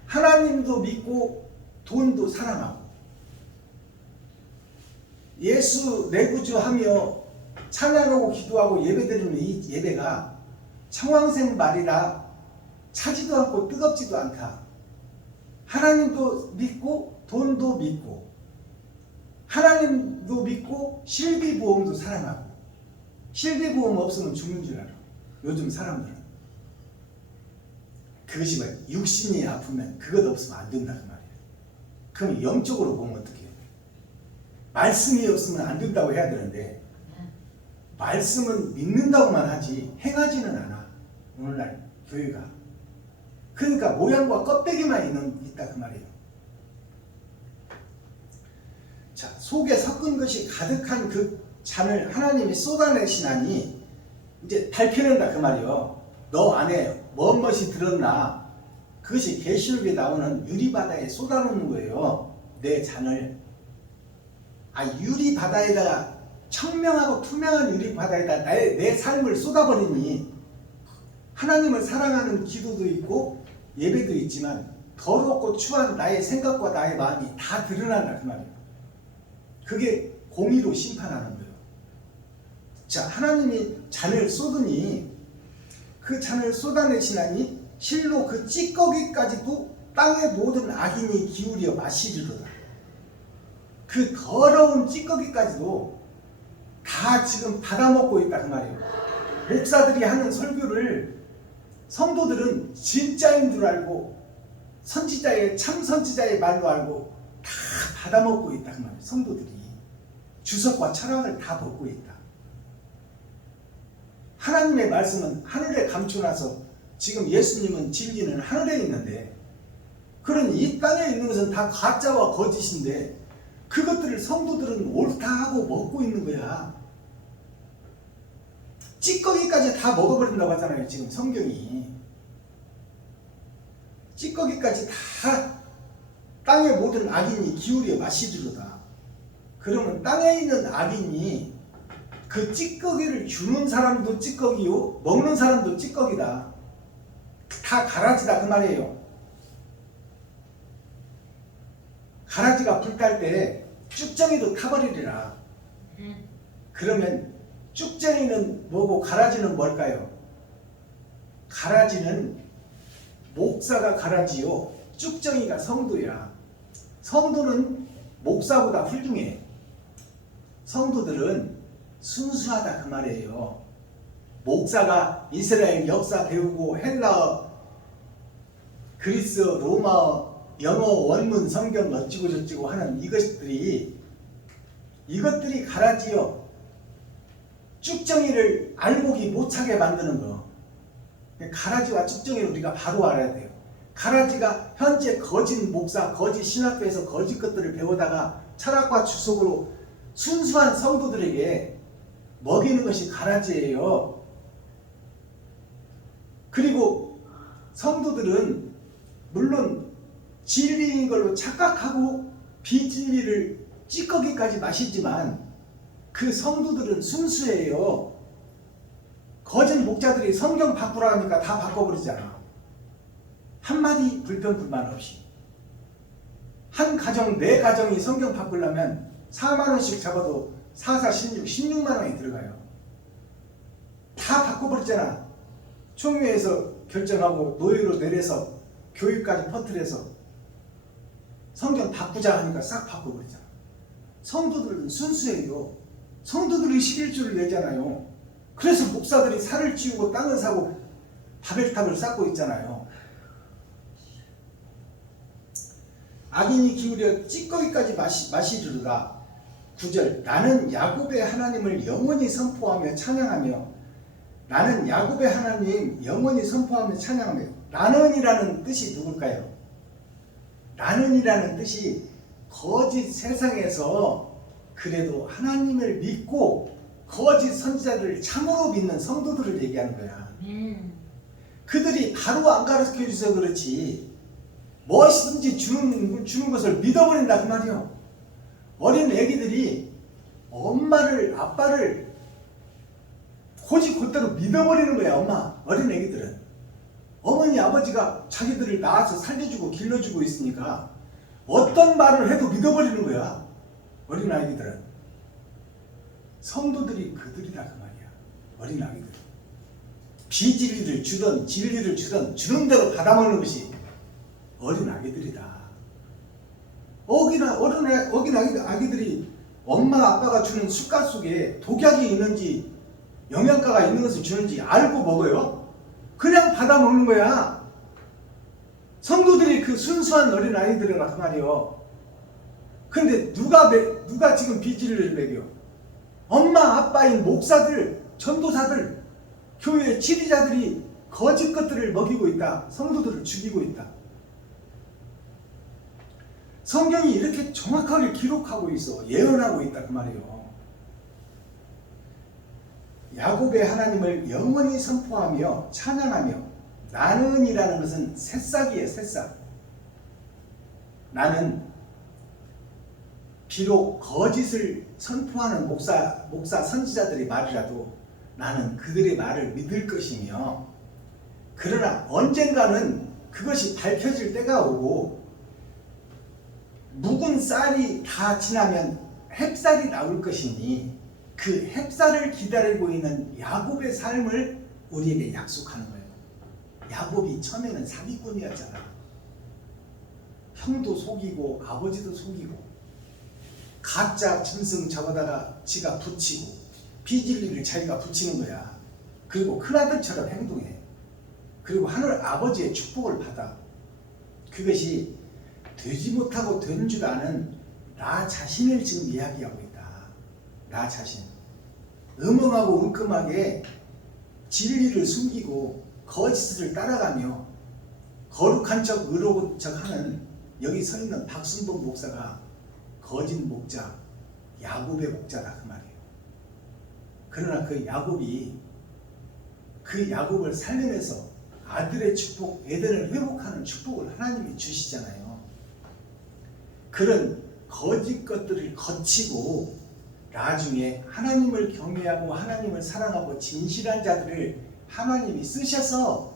하나님도 믿고 돈도 사랑하고 예수 내 구주하며 찬양하고 기도하고 예배드리는 이 예배가 청황생 말이라 차지도 않고 뜨겁지도 않다. 하나님도 믿고 돈도 믿고 하나님도 믿고 실비보험도 사랑하고 실비보험 없으면 죽는 줄 알아. 요즘 사람들은. 그것이 뭐야? 육신이 아프면 그것 없으면 안 된다는 말이에요. 그럼 영적으로 보면 어떻게 해요? 말씀이 없으면 안 된다고 해야 되는데 말씀은 믿는다고만 하지 행하지는 않아. 오늘날 교회가. 그러니까 모양과 껍데기만 있다 그 말이에요. 자, 속에 섞은 것이 가득한 그 잔을 하나님이 쏟아내시나니 이제 밝혀낸다 그 말이에요. 너 안에 무엇이 들었나? 그것이 계시록에 나오는 유리바다에 쏟아놓는 거예요. 내 잔을. 유리바다에다가 청명하고 투명한 유리바다에다 내 삶을 쏟아버리니 하나님을 사랑하는 기도도 있고 예배도 있지만 더럽고 추한 나의 생각과 나의 마음이 다 드러난다 그 말이에요. 그게 공의로 심판하는 거예요. 자, 하나님이 잔을 쏟으니 그 잔을 쏟아내시나니 실로 그 찌꺼기까지도 땅의 모든 악인이 기울여 마시리로다. 그 더러운 찌꺼기까지도 다 지금 받아먹고 있다 그 말이에요. 목사들이 하는 설교를 성도들은 진짜인 줄 알고 선지자의 참 선지자의 말로 알고 다 받아먹고 있다 그 말이에요. 성도들이 주석과 철학을 다 벗고 있다. 하나님의 말씀은 하늘에 감춰놔서 지금 예수님은 진리는 하늘에 있는데 그런 이 땅에 있는 것은 다 가짜와 거짓인데 그것들을 성도들은 옳다 하고 먹고 있는 거야. 찌꺼기까지 다 먹어버린다고 하잖아요. 지금 성경이. 찌꺼기까지 다 땅의 모든 악인이 기울여 마시리로다. 그러면 땅에 있는 악인이 그 찌꺼기를 주는 사람도 찌꺼기요 먹는 사람도 찌꺼기다. 다 가라지다 그 말이에요. 가라지가 불탈 때 쭉정이도 타버리리라. 그러면 쭉정이는 뭐고 가라지는 뭘까요? 가라지는 목사가 가라지요 쭉정이가 성도야. 성도는 목사보다 훌륭해. 성도들은 순수하다 그 말이에요. 목사가 이스라엘 역사 배우고 헬라어, 그리스어, 로마어, 영어 원문 성경 어찌고 저찌고 하는 이것들이 가라지요 쭉정이를 알고기 못하게 만드는 거. 가라지와 쭉정이를 우리가 바로 알아야 돼요. 가라지가 현재 거짓 목사, 거짓 신학교에서 거짓 것들을 배우다가 철학과 주석으로 순수한 성도들에게 먹이는 것이 가라지예요. 그리고 성도들은 물론 진리인 걸로 착각하고 비진리를 찌꺼기까지 마시지만 그 성도들은 순수해요. 거짓 목자들이 성경 바꾸라 하니까 다 바꿔버리잖아. 한마디 불평불만 없이. 한 가정, 네 가정이 성경 바꾸려면 4만원씩 잡아도 4, 4, 16, 16만원이 들어가요. 다 바꿔버렸잖아. 총회에서 결정하고 노예로 내려서 교육까지 퍼뜨려서 성경 바꾸자 하니까 싹 바꿔버리잖아. 성도들은 순수해요. 성도들이 11조를 내잖아요. 그래서 목사들이 살을 찌우고 땅을 사고 바벨탑을 쌓고 있잖아요. 악인이 기울여 찌꺼기까지 마시리로다. 9절 나는 야곱의 하나님을 영원히 선포하며 찬양하며 나는 야곱의 하나님 영원히 선포하며 찬양하며 나는이라는 뜻이 누굴까요? 나는이라는 뜻이 거짓 세상에서 그래도 하나님을 믿고 거짓 선지자들을 참으로 믿는 성도들을 얘기하는 거야. 그들이 바로 안 가르쳐 주셔서 그렇지 무엇이든지 주는 것을 믿어버린다 그 말이요. 어린 애기들이 엄마를 아빠를 고지 곧대로 믿어버리는 거야. 어린 애기들은 어머니 아버지가 자기들을 낳아서 살려주고 길러주고 있으니까 어떤 말을 해도 믿어버리는 거야. 어린아이들은. 성도들이 그들이라 그 말이야. 어린아이들. 비진리를 주던 진리를 주던 주는 대로 받아먹는 것이 어린아이들이다. 어린 아기들이 엄마 아빠가 주는 숟갈 속에 독약이 있는지 영양가가 있는 것을 주는지 알고 먹어요? 그냥 받아먹는 거야. 성도들이 그 순수한 어린아이들이라 그 말이요. 근데 누가 지금 비진리를 먹여? 엄마 아빠인 목사들, 전도사들, 교회 지리자들이 거짓 것들을 먹이고 있다. 성도들을 죽이고 있다. 성경이 이렇게 정확하게 기록하고 있어. 예언하고 있다 그 말이에요. 야곱의 하나님을 영원히 선포하며 찬양하며 나는이라는 것은 새싹이에요. 새싹. 나는 비록 거짓을 선포하는 목사 선지자들의 말이라도 나는 그들의 말을 믿을 것이며, 그러나 언젠가는 그것이 밝혀질 때가 오고 묵은 쌀이 다 지나면 햅쌀이 나올 것이니 그 햅쌀을 기다리고 있는 야곱의 삶을 우리에게 약속하는 거예요. 야곱이 처음에는 사기꾼이었잖아. 형도 속이고 아버지도 속이고 가짜 짐승 잡아다가 지가 붙이고 비진리를 자기가 붙이는 거야. 그리고 큰아들처럼 행동해. 그리고 하늘 아버지의 축복을 받아. 그것이 되지 못하고 된 줄 아는 나 자신을 지금 이야기하고 있다. 나 자신. 음험하고 은끔하게 진리를 숨기고 거짓을 따라가며 거룩한 척 의로운 척 하는 여기 서 있는 박순복 목사가 거짓 목자, 야곱의 목자다 그 말이에요. 그러나 그 야곱을 살려내서 아들의 축복, 에덴을 회복하는 축복을 하나님이 주시잖아요. 그런 거짓 것들을 거치고 나중에 하나님을 경외하고 하나님을 사랑하고 진실한 자들을 하나님이 쓰셔서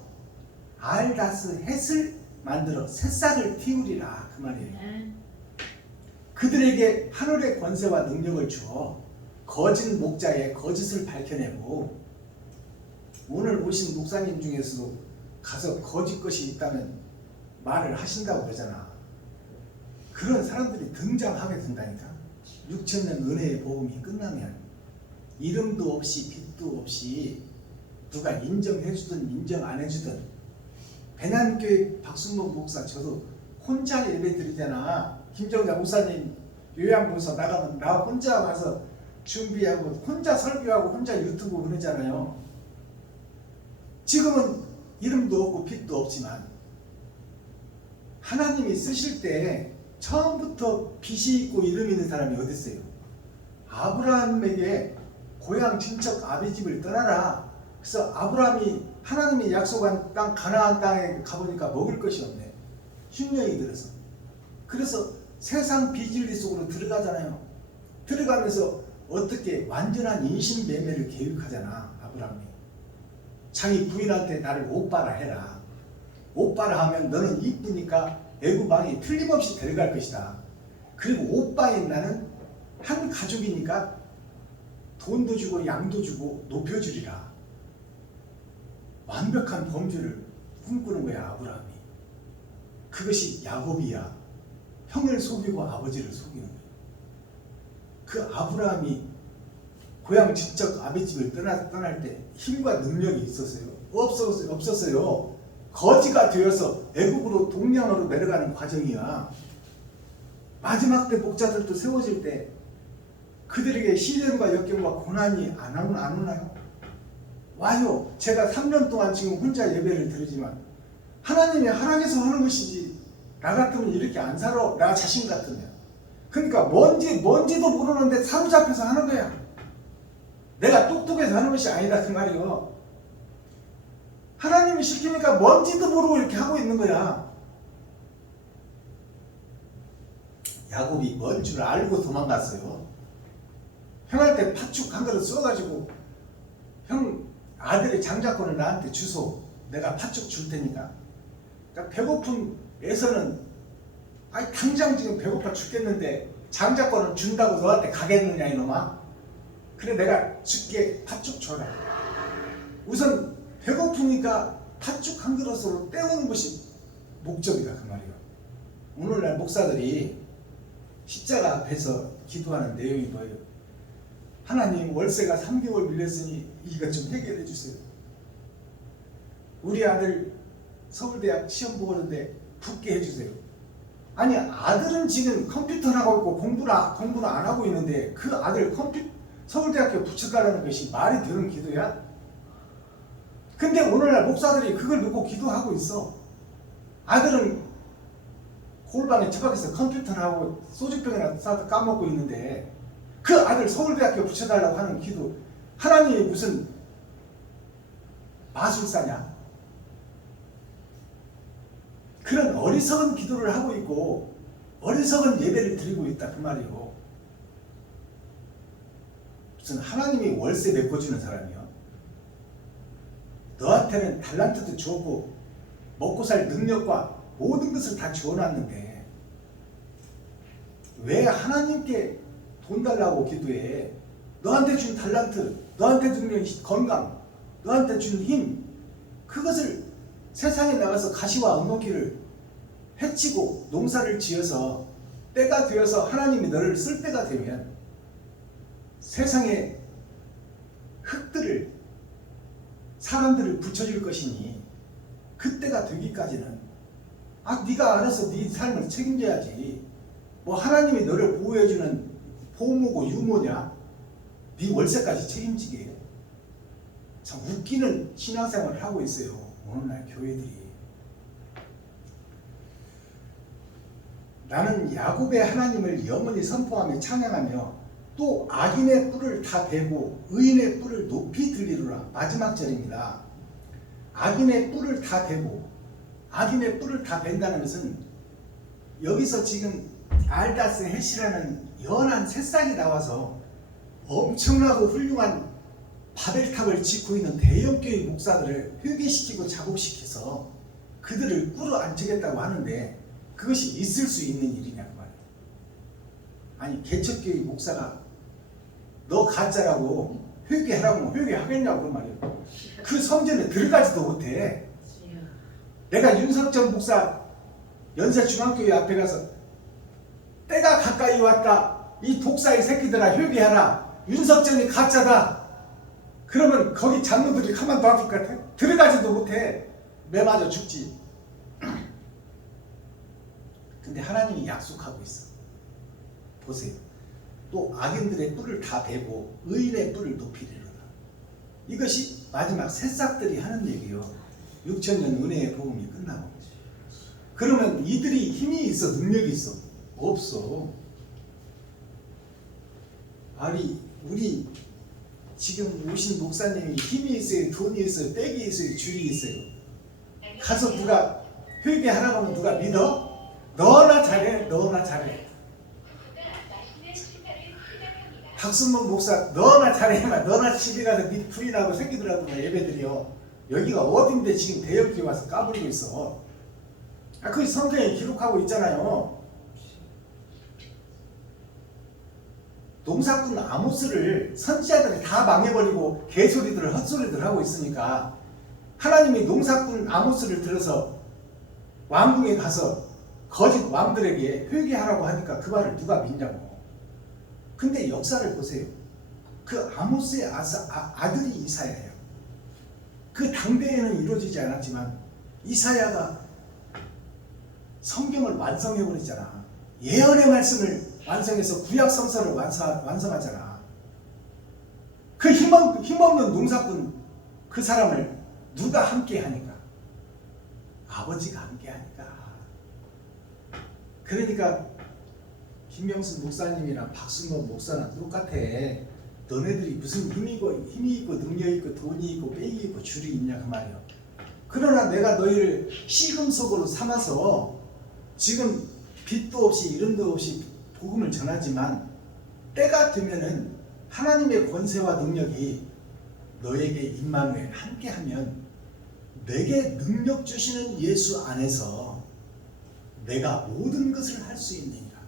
알다스 헷을 만들어 새싹을 틔우리라 그 말이에요. 그들에게 하늘의 권세와 능력을 주어 거짓 목자의 거짓을 밝혀내고, 오늘 오신 목사님 중에서도 가서 거짓 것이 있다면 말을 하신다고 그러잖아. 그런 사람들이 등장하게 된다니까. 6,000년 은혜의 복음이 끝나면 이름도 없이 빛도 없이 누가 인정해주든 인정 안 해주든, 배난교회 박순복 목사 저도 혼자 예배 드리잖아. 김정자 목사님 요양보서 나가면 나 혼자 가서 준비하고 혼자 설교하고 혼자 유튜브 보내잖아요. 지금은 이름도 없고 빛도 없지만 하나님이 쓰실 때 처음부터 빛이 있고 이름 있는 사람이 어디 있어요? 아브라함에게 고향 친척 아비집을 떠나라. 그래서 아브라함이 하나님이 약속한 땅 가나안 땅에 가보니까 먹을 것이 없네. 흉년이 들어서. 그래서 세상 비진리 속으로 들어가잖아요. 들어가면서 어떻게 완전한 인신매매를 계획하잖아. 아브라함이 자기 부인한테 나를 오빠라 해라. 오빠라 하면 너는 이쁘니까 애굽 왕이 틀림없이 데려갈 것이다. 그리고 오빠인 나는 한 가족이니까 돈도 주고 양도 주고 높여주리라. 완벽한 범주를 꿈꾸는 거야 아브라함이. 그것이 야곱이야. 형을 속이고 아버지를 속이는 거야. 그 아브라함이 고향 친척 아비집을 떠날 때 힘과 능력이 있었어요? 없었어요. 거지가 되어서 애국으로 동양으로 내려가는 과정이야. 마지막 때 목자들도 세워질 때 그들에게 시련과 역경과 고난이 안 오나요? 와요. 제가 3년 동안 지금 혼자 예배를 드리지만 하나님이 하나님께서 하는 것이지 나 같으면 이렇게 안 살아. 나 자신 같으면. 그러니까 뭔지도 모르는데 사로잡혀서 하는 거야. 내가 똑똑해서 하는 것이 아니다 그 말이요. 하나님이 시키니까 뭔지도 모르고 이렇게 하고 있는 거야. 야곱이 뭔 줄 알고 도망갔어요. 형한테 팥죽 한 그릇 써가지고 형 아들의 장자권을 나한테 주소. 내가 팥죽 줄 테니까. 그러니까 배고픔에서는 아니 당장 지금 배고파 죽겠는데 장자권을 준다고 너한테 가겠느냐 이놈아. 그래 내가 줄게 팥죽 줘라. 우선 배고프니까 팥죽 한 그릇으로 때우는 것이 목적이다 그 말이에요. 오늘날 목사들이 십자가 앞에서 기도하는 내용이 뭐예요? 하나님 월세가 3개월 밀렸으니 이것 좀 해결해 주세요. 우리 아들 서울대학 시험 보는데 붙게 해주세요. 아니 아들은 지금 컴퓨터를 하고 있고 공부를 안 하고 있는데 그 아들 서울대학교 붙여가라는 것이 말이 되는 기도야? 근데 오늘날 목사들이 그걸 놓고 기도하고 있어. 아들은 골방에 처박혀서 컴퓨터를 하고 소주병이나 싸서 까먹고 있는데 그 아들 서울대학교 붙여달라고 하는 기도, 하나님이 무슨 마술사냐? 그런 어리석은 기도를 하고 있고 어리석은 예배를 드리고 있다 그 말이요. 무슨 하나님이 월세 메꿔주는 사람이요? 너한테는 달란트도 주었고 먹고 살 능력과 모든 것을 다 주어놨는데 왜 하나님께 돈 달라고 기도해? 너한테 준 달란트, 너한테 준 건강, 너한테 준 힘, 그것을 세상에 나가서 가시와 은목기를 해치고 농사를 지어서 때가 되어서 하나님이 너를 쓸 때가 되면 세상에 흙들을 사람들을 붙여줄 것이니 그때가 되기까지는 네가 알아서 네 삶을 책임져야지. 뭐 하나님이 너를 보호해주는 보모고 유모냐? 네 월세까지 책임지게 해요. 참 웃기는 신앙생활을 하고 있어요. 오늘날 교회들이. 나는 야곱의 하나님을 영원히 선포하며 찬양하며 또 악인의 뿔을 다 베고 의인의 뿔을 높이 들리리라. 마지막 절입니다. 악인의 뿔을 다 베고, 악인의 뿔을 다 벤다는 것은 여기서 지금 알다스 헷이라는 연한 새싹이 나와서 엄청나고 훌륭한 바벨탑을 짓고 있는 대형교회 목사들을 회개시키고 자복시켜서 그들을 끌어안치겠다고 하는데 그것이 있을 수 있는 일이냐 그 말이에요. 아니 개척교회 목사가 너 가짜라고 회개하라고 회개하겠냐고 그 말이에요. 그 성전에 들어가지도 못해. 내가 윤석전 목사 연세중앙교회 앞에 가서 때가 가까이 왔다. 이 독사의 새끼들아 회개하라. 윤석전이 가짜다. 그러면 거기 장로들이 가만 놔둘 것 같아? 들어가지도 못해. 매 맞아 죽지. 근데 하나님이 약속하고 있어. 보세요. 또 악인들의 뿔을 다 베고 의인의 뿔을 높이리로다. 이것이 마지막 새싹들이 하는 얘기요. 6천년 은혜의 복음이 끝나고. 그러면 이들이 힘이 있어? 능력이 있어? 없어. 아니 우리 지금 오신 목사님이 힘이 있어요? 돈이 있어요? 백이 있어요? 줄이 있어요? 가서 누가 회개하라고 하면 누가 믿어? 너나 잘해. 너나 잘해. 박순범 목사 너나 잘해. 너나 집에 가서 네 부인하고 새끼들하고 예배드려. 여기가 어딘데 지금 대역기 와서 까불고 있어. 그 성경에 기록하고 있잖아요. 농사꾼 아모스를 선지자들이 다 망해버리고 개소리들을 헛소리들 하고 있으니까 하나님이 농사꾼 아모스를 들어서 왕궁에 가서 거짓 왕들에게 회개하라고 하니까 그 말을 누가 믿냐고. 근데 역사를 보세요. 그 아모스의 아들이 이사야예요. 그 당대에는 이루어지지 않았지만 이사야가 성경을 완성해버리잖아. 예언의 말씀을 완성해서 구약 성서를 완성하잖아. 그 힘없는 농사꾼 그 사람을 누가 함께 하니까? 아버지가 함께 하니까. 그러니까 김명순 목사님이나 박순범 목사나 똑같아. 너네들이 무슨 힘이 있고 능력이 있고 돈이 있고 백이 있고 줄이 있냐 그 말이야. 그러나 내가 너희를 시금석으로 삼아서 지금 빛도 없이 이름도 없이 복음을 전하지만 때가 되면은 하나님의 권세와 능력이 너에게 임마누엘 함께하면 내게 능력 주시는 예수 안에서 내가 모든 것을 할 수 있느니라.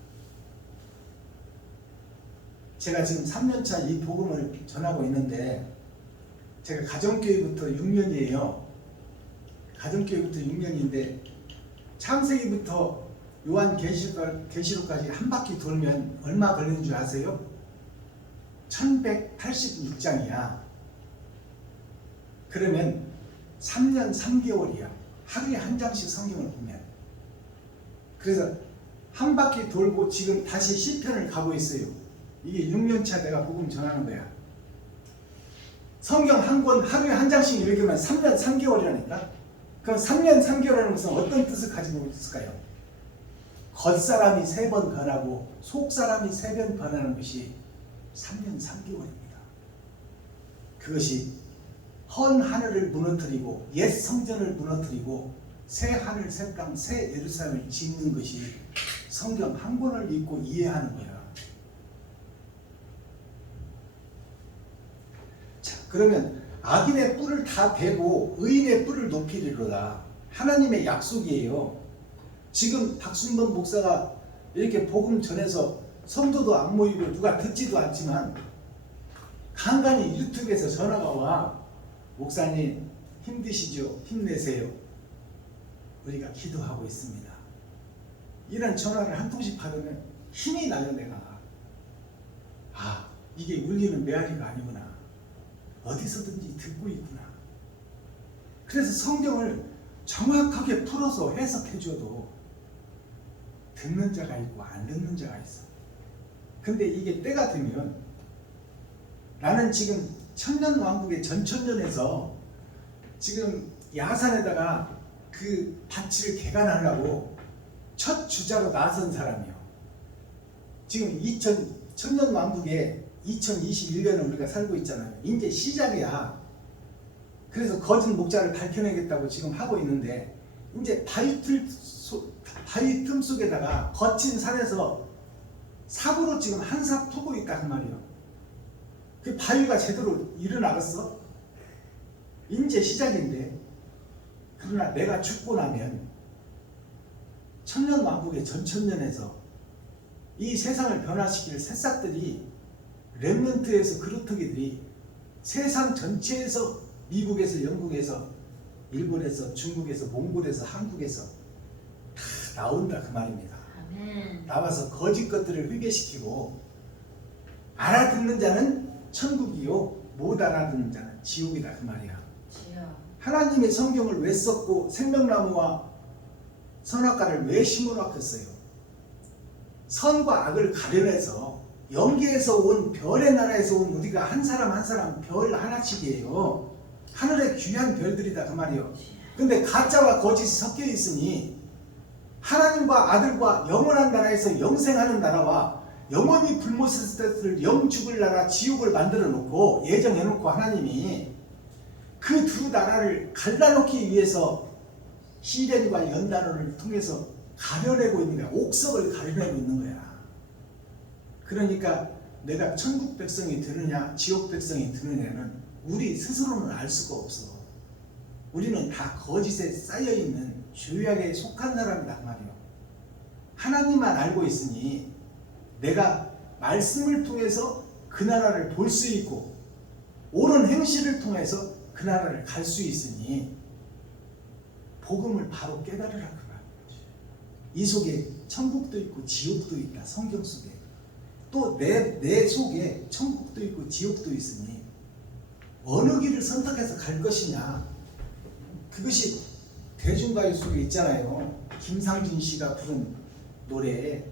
제가 지금 3년차 이 복음을 전하고 있는데 제가 가정교회부터 6년이에요. 가정교회부터 6년인데 창세기부터 요한계시록까지 한 바퀴 돌면 얼마 걸리는 줄 아세요? 1186장이야. 그러면 3년 3개월이야. 하루에 한 장씩 성경을 보면. 그래서 한 바퀴 돌고 지금 다시 시편을 가고 있어요. 이게 6년차 내가 복음 전하는 거야. 성경 한 권 하루에 한 장씩 읽으면 3년 3개월이라니까. 그럼 3년 3개월이라는 것은 어떤 뜻을 가지고 있을까요? 겉사람이 3번 변하고 속사람이 3번 변하는 것이 3년 3개월입니다. 그것이 헌 하늘을 무너뜨리고 옛 성전을 무너뜨리고 새 하늘 새 땅 새 예루살렘을 짓는 것이 성경 한 권을 읽고 이해하는 거야. 자, 그러면 악인의 뿔을 다 베고 의인의 뿔을 높이리로다. 하나님의 약속이에요. 지금 박순범 목사가 이렇게 복음 전해서 성도도 안 모이고 누가 듣지도 않지만 간간히 유튜브에서 전화가 와. 목사님 힘드시죠? 힘내세요. 우리가 기도하고 있습니다. 이런 전화를 한 통씩 받으면 힘이 나요. 내가 이게 울리는 메아리가 아니구나. 어디서든지 듣고 있구나. 그래서 성경을 정확하게 풀어서 해석해 줘도 듣는 자가 있고 안 듣는 자가 있어. 근데 이게 때가 되면 나는 지금 천년왕국의 전천년에서 지금 야산에다가 그 밭을 개간하려고 첫 주자로 나선 사람이요. 지금 천년왕국에 2021년을 우리가 살고 있잖아요. 이제 시작이야. 그래서 거짓 목자를 밝혀내겠다고 지금 하고 있는데 이제 바위 틈 속에다가 거친 산에서 삽으로 지금 한 삽 푸고 있다 그 말이에요. 그 바위가 제대로 일어나겠어? 이제 시작인데. 그러나 내가 죽고 나면 천년왕국의 전천년에서 이 세상을 변화시킬 새싹들이 렘넌트에서 그루터기들이 세상 전체에서 미국에서 영국에서 일본에서 중국에서 몽골에서 한국에서 다 나온다 그 말입니다. 아멘. 나와서 거짓 것들을 회개시키고 알아듣는 자는 천국이요 못 알아듣는 자는 지옥이다 그 말이야. 하나님의 성경을 왜 썼고 생명나무와 선악과를 왜 심어놨겠어요? 선과 악을 가려내서 영계에서 온 별의 나라에서 온 우리가 한 사람 한 사람 별 하나씩이에요. 하늘의 귀한 별들이다 그 말이에요. 근데 가짜와 거짓이 섞여 있으니 하나님과 아들과 영원한 나라에서 영생하는 나라와 영원히 불못을 뜻을 영 죽을 나라 지옥을 만들어 놓고 예정해 놓고 하나님이 그 두 나라를 갈라놓기 위해서 시련과 연단을 통해서 가려내고 있는 거야. 옥석을 가려내고 있는 거야. 그러니까 내가 천국 백성이 되느냐 지옥 백성이 되느냐는 우리 스스로는 알 수가 없어. 우리는 다 거짓에 쌓여있는 죄악에 속한 사람이란 말이에요. 하나님만 알고 있으니 내가 말씀을 통해서 그 나라를 볼 수 있고 옳은 행실을 통해서 그 나라를 갈 수 있으니 복음을 바로 깨달으라 그 말이지. 이 속에 천국도 있고 지옥도 있다. 성경 속에. 또 내 속에 천국도 있고 지옥도 있으니 어느 길을 선택해서 갈 것이냐. 그것이 대중가요 속에 있잖아요. 김상진 씨가 부른 노래에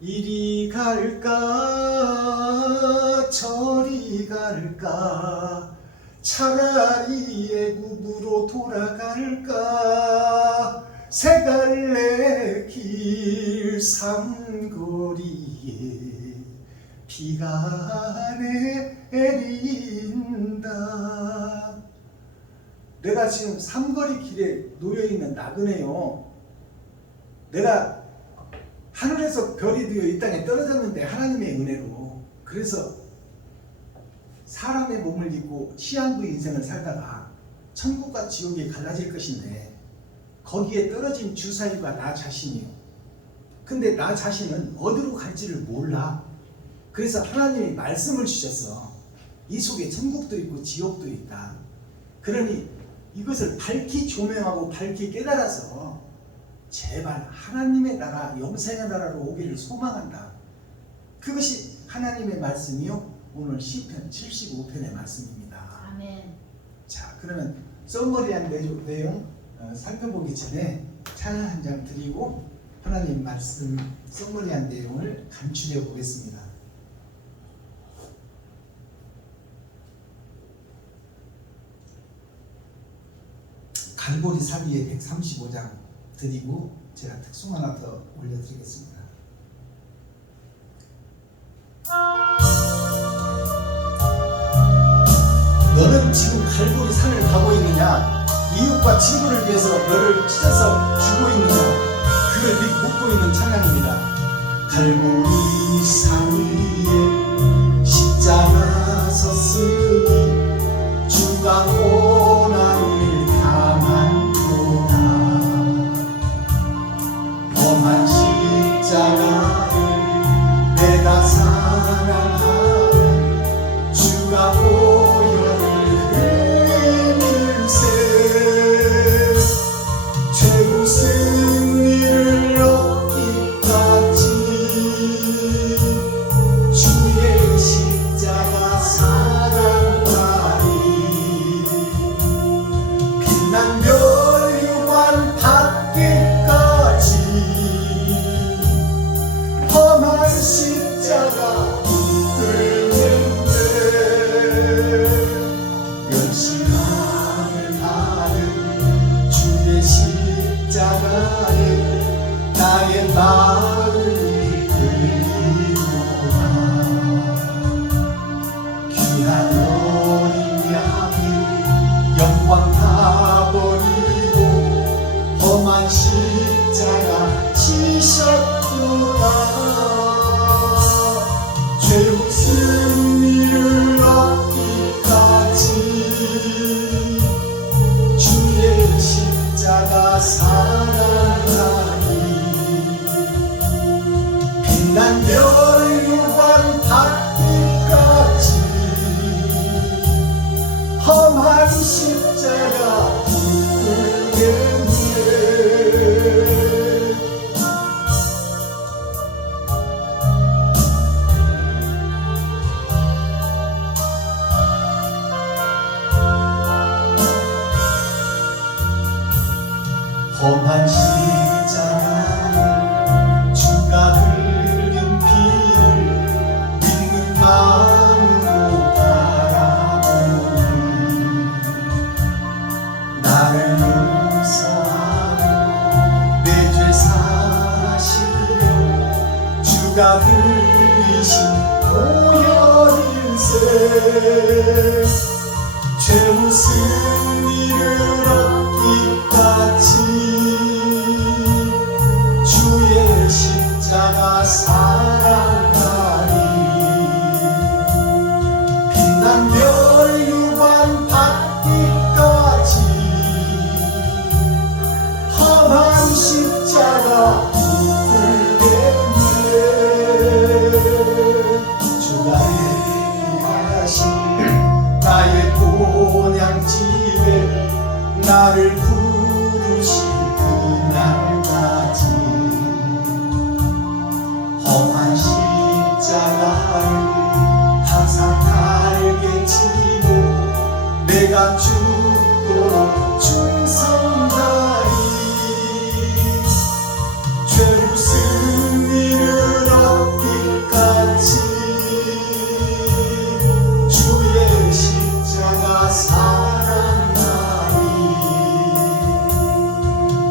이리 갈까 저리 갈까 차라리 애굽으로 돌아갈까 세 갈래 길 삼거리에 비가 내린다. 내가 지금 삼거리 길에 놓여있는 나그네요. 내가 하늘에서 별이 되어 이 땅에 떨어졌는데 하나님의 은혜로. 그래서 사람의 몸을 입고 시한부 인생을 살다가 천국과 지옥이 갈라질 것인데 거기에 떨어진 주사위가 나 자신이요. 근데 나 자신은 어디로 갈지를 몰라. 그래서 하나님이 말씀을 주셔서 이 속에 천국도 있고 지옥도 있다. 그러니 이것을 밝히 조명하고 밝히 깨달아서 제발 하나님의 나라, 영생의 나라로 오기를 소망한다. 그것이 하나님의 말씀이요. 오늘 시편 75편의 말씀입니다. 아멘. 자, 그러면 썸머리한 내용 살펴보기 전에 찬양 한 장 드리고 하나님 말씀 썸머리한 내용을 간추려 보겠습니다. 갈보리 사비의 135장 드리고 제가 특송 하나 더 올려드리겠습니다. 너는 지금 갈보리 산을 가고 있느냐? 이웃과 친구를 위해서 너를 찢어서 주고 있느냐? 그걸 묻고 있는 찬양입니다. 갈보리 산 위에 십자가 섰으니 주가 고난을 당한도다. 험한 십자가를 내가 사랑하는 주가 보혈을 흘릴세. 최후 승리를 얻기까지 주의 십자가 사랑하리. 빛난 멸류관 받기까지 험한 십자가 붙들는데 열심함을 받은 주의 십자가에 나의 마음이 끌리노라. 귀한 어린 양이 영광 다 버리고 험한 십자가 지셨도다. 최후 승리를 얻기까지 주의 십자가 사랑하니. 빛난 멸류관 받기까지 험한 십자가 붙들겠네. 험한 십자가에 주가 흘린 피를 믿는 마음으로 바라보니 나를 용서하고 내 죄 사시려 주가 흘리신 보혈일세. 최후 승리를 얻기까지 주의 십자가 사랑하리. 빛난 멸류관 받기까지 험한 십자가 붙들겠네. 주가 예비하신 나의 본향집에 나를 부르실 그날까지 험한 십자가를 항상 달게 지고 내가 죽도록 충성다리. 최후 승리를 얻기까지 주의 십자가 사랑하리.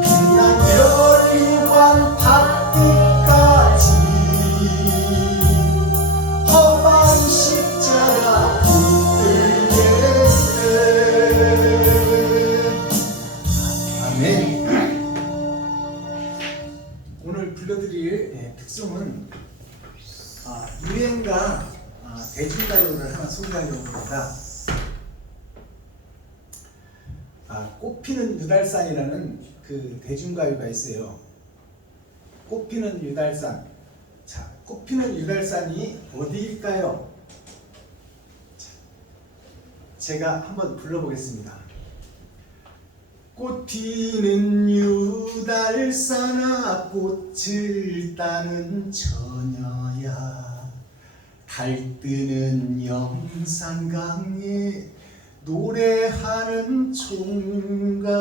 빛난 멸류관 받기까지 험한 십자가 붙들겠네. 아멘. 오늘 불러드릴 특성은 유행가 대중가요를 하나 소개하려고 합니다. 꽃피는 유달산이라는 그 대중가요가 있어요. 꽃피는 유달산. 자, 꽃피는 유달산이 어디일까요? 자, 제가 한번 불러보겠습니다. 꽃피는 유달산아 꽃을 따는 처녀야 달뜨는 영산강에 노래하는 총각아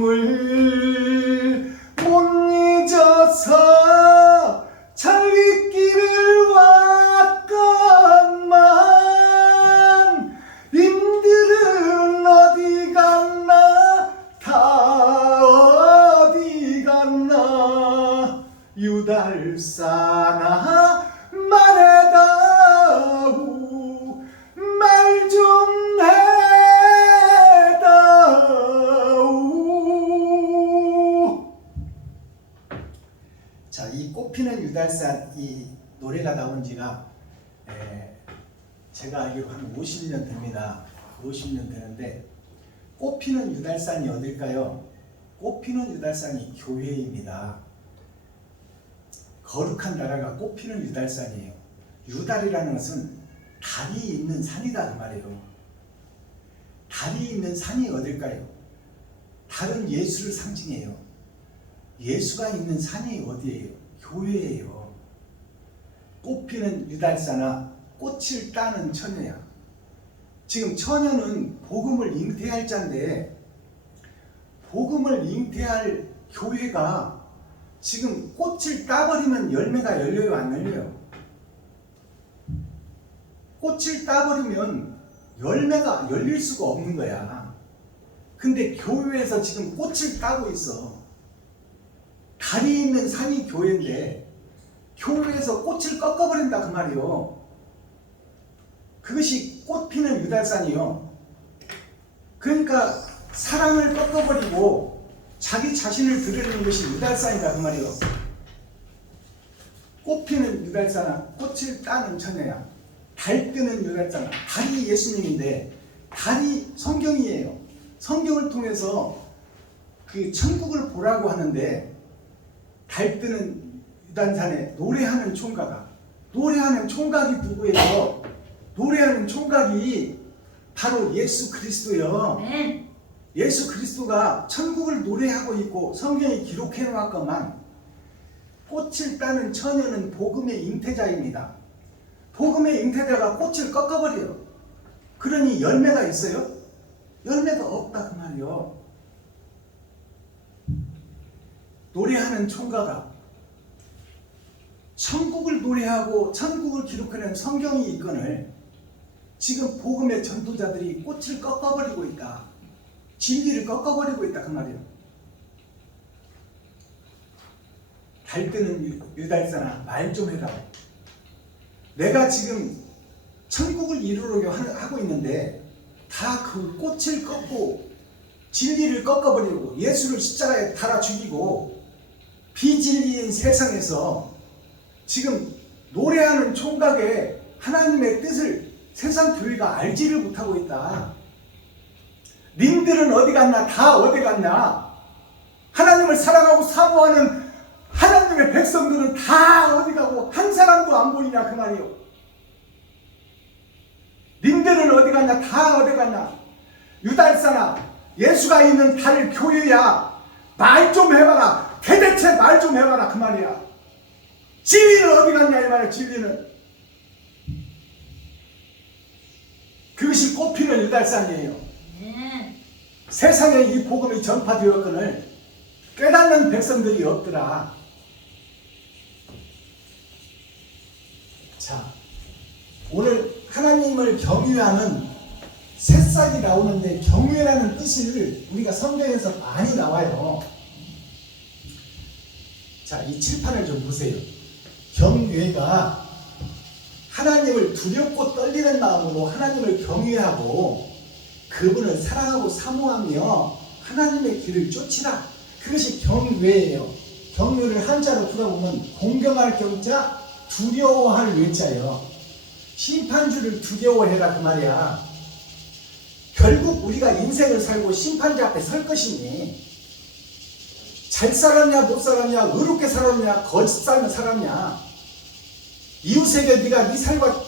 그리움을 못 잊어서 잘리길을 왔건만 님들은 어디 갔나 다 어디 갔나 유달산아 말해다오 말 좀 해다오. 자, 이 꽃피는 유달산 이 노래가 나온 지가 제가 알기로 한 50년 됩니다. 50년 되는데 꽃피는 유달산이 어딜까요? 꽃피는 유달산이 교회입니다. 거룩한 나라가 꽃피는 유달산이에요. 유달이라는 것은 달이 있는 산이다 그 말이에요. 달이 있는 산이 어딜까요? 달은 예수를 상징해요. 예수가 있는 산이 어디예요? 교회예요. 꽃피는 유달산아 꽃을 따는 처녀야. 지금 처녀는 복음을 잉태할 자인데 복음을 잉태할 교회가 지금 꽃을 따버리면 열매가 열려요 안 열려요? 꽃을 따버리면 열매가 열릴 수가 없는 거야. 근데 교회에서 지금 꽃을 따고 있어. 달이 있는 산이 교회인데 교회에서 꽃을 꺾어버린다 그 말이요. 그것이 꽃피는 유달산이요. 그러니까 사랑을 꺾어버리고 자기 자신을 드러내는 것이 유달산이다 그 말이요. 꽃피는 유달산아 꽃을 따는 처녀야. 달뜨는 유달산아. 달이 예수님인데 달이 성경이에요. 성경을 통해서 그 천국을 보라고 하는데 달뜨는 유달산에 노래하는 총각아. 노래하는 총각이 누구예요? 노래하는 총각이 바로 예수 그리스도요. 예수 그리스도가 천국을 노래하고 있고 성경이 기록해 놓았건만 꽃을 따는 처녀는 복음의 잉태자입니다. 복음의 잉태자가 꽃을 꺾어버려요. 그러니 열매가 있어요? 열매가 없다 그 말이요. 노래하는 총각아 천국을 노래하고 천국을 기록하는 성경이 있거늘 지금 복음의 전도자들이 꽃을 꺾어버리고 있다. 진리를 꺾어버리고 있다 그 말이에요. 달뜨는 유달산아 말 좀 해라. 내가 지금 천국을 이루려고 하고 있는데 다 그 꽃을 꺾고 진리를 꺾어버리고 예수를 십자가에 달아 죽이고 비진리인 세상에서 지금 노래하는 총각의 하나님의 뜻을 세상 교회가 알지를 못하고 있다. 님들은 어디 갔나? 다 어디 갔나? 하나님을 사랑하고 사모하는 하나님의 백성들은 다 어디 가고 한 사람도 안 보이냐 그 말이요. 님들은 어디 갔나? 다 어디 갔나? 유달산아 예수가 있는 달 교회야. 말 좀 해봐라. 대대체 말 좀 해봐라 그 말이야. 진리는 어디 갔냐 이 말이야. 진리는 그것이 꽃피는 유달산이에요. 세상에 이 복음이 전파되었거늘 깨닫는 백성들이 없더라. 자, 오늘 하나님을 경외하는 새싹이 나오는데 경외라는 뜻을 우리가 성경에서 많이 나와요. 자, 이 칠판을 좀 보세요. 경외가 하나님을 두렵고 떨리는 마음으로 하나님을 경외하고 그분을 사랑하고 사모하며 하나님의 길을 쫓으라. 그것이 경외예요. 경외를 한자로 풀어보면 공경할 경자 두려워할 외자예요. 심판주를 두려워해라 그 말이야. 결국 우리가 인생을 살고 심판자 앞에 설 것이니 잘 살았냐 못 살았냐, 의롭게 살았냐 거짓 살았냐, 이웃에게 네가 네 살과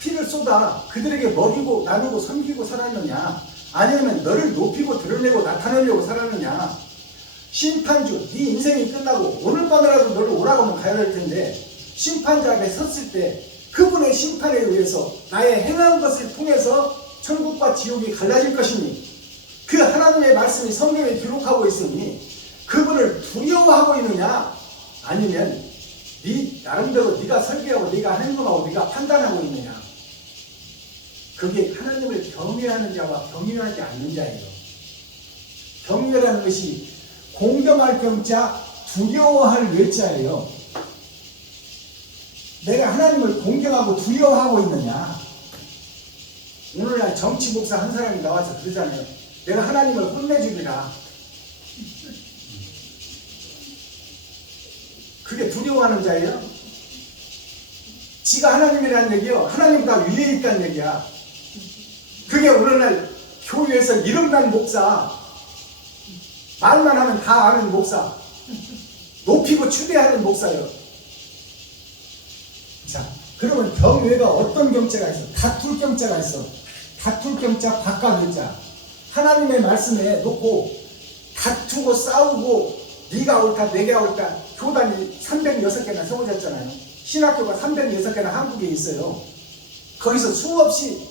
피를 쏟아 그들에게 먹이고 나누고 섬기고 살았느냐, 아니면 너를 높이고 드러내고 나타내려고 살았느냐. 심판주, 네 인생이 끝나고 오늘 밤에라도 너를 오라고 하면 가야 할 텐데, 심판자 앞에 섰을 때 그분의 심판에 의해서 나의 행한 것을 통해서 천국과 지옥이 갈라질 것이니, 그 하나님의 말씀이 성경에 기록하고 있으니 그분을 두려워하고 있느냐, 아니면 네 나름대로 네가 설계하고 네가 행동하고 네가 판단하고 있느냐. 그게 하나님을 경외하는 자와 경외하지 않는 자예요. 경외라는 것이 공경할 경자, 두려워할 외자예요. 내가 하나님을 공경하고 두려워하고 있느냐. 오늘날 정치 목사 한 사람이 나와서 그러잖아요. 내가 하나님을 혼내주리라. 그게 두려워하는 자예요? 지가 하나님이라는 얘기요. 하나님보다 위에 있다는 얘기야. 그게 오늘날 교회에서 이름난 목사, 말만 하면 다 아는 목사, 높이고 추대하는 목사예요. 자, 그러면 경외가 어떤 경자가 있어? 다툴 경자가 있어. 다툴 경자, 바깥 경자. 하나님의 말씀에 놓고 다투고 싸우고 네가 옳다 내가 옳다. 교단이 306개나 세워졌잖아요. 신학교가 306개나 한국에 있어요. 거기서 수없이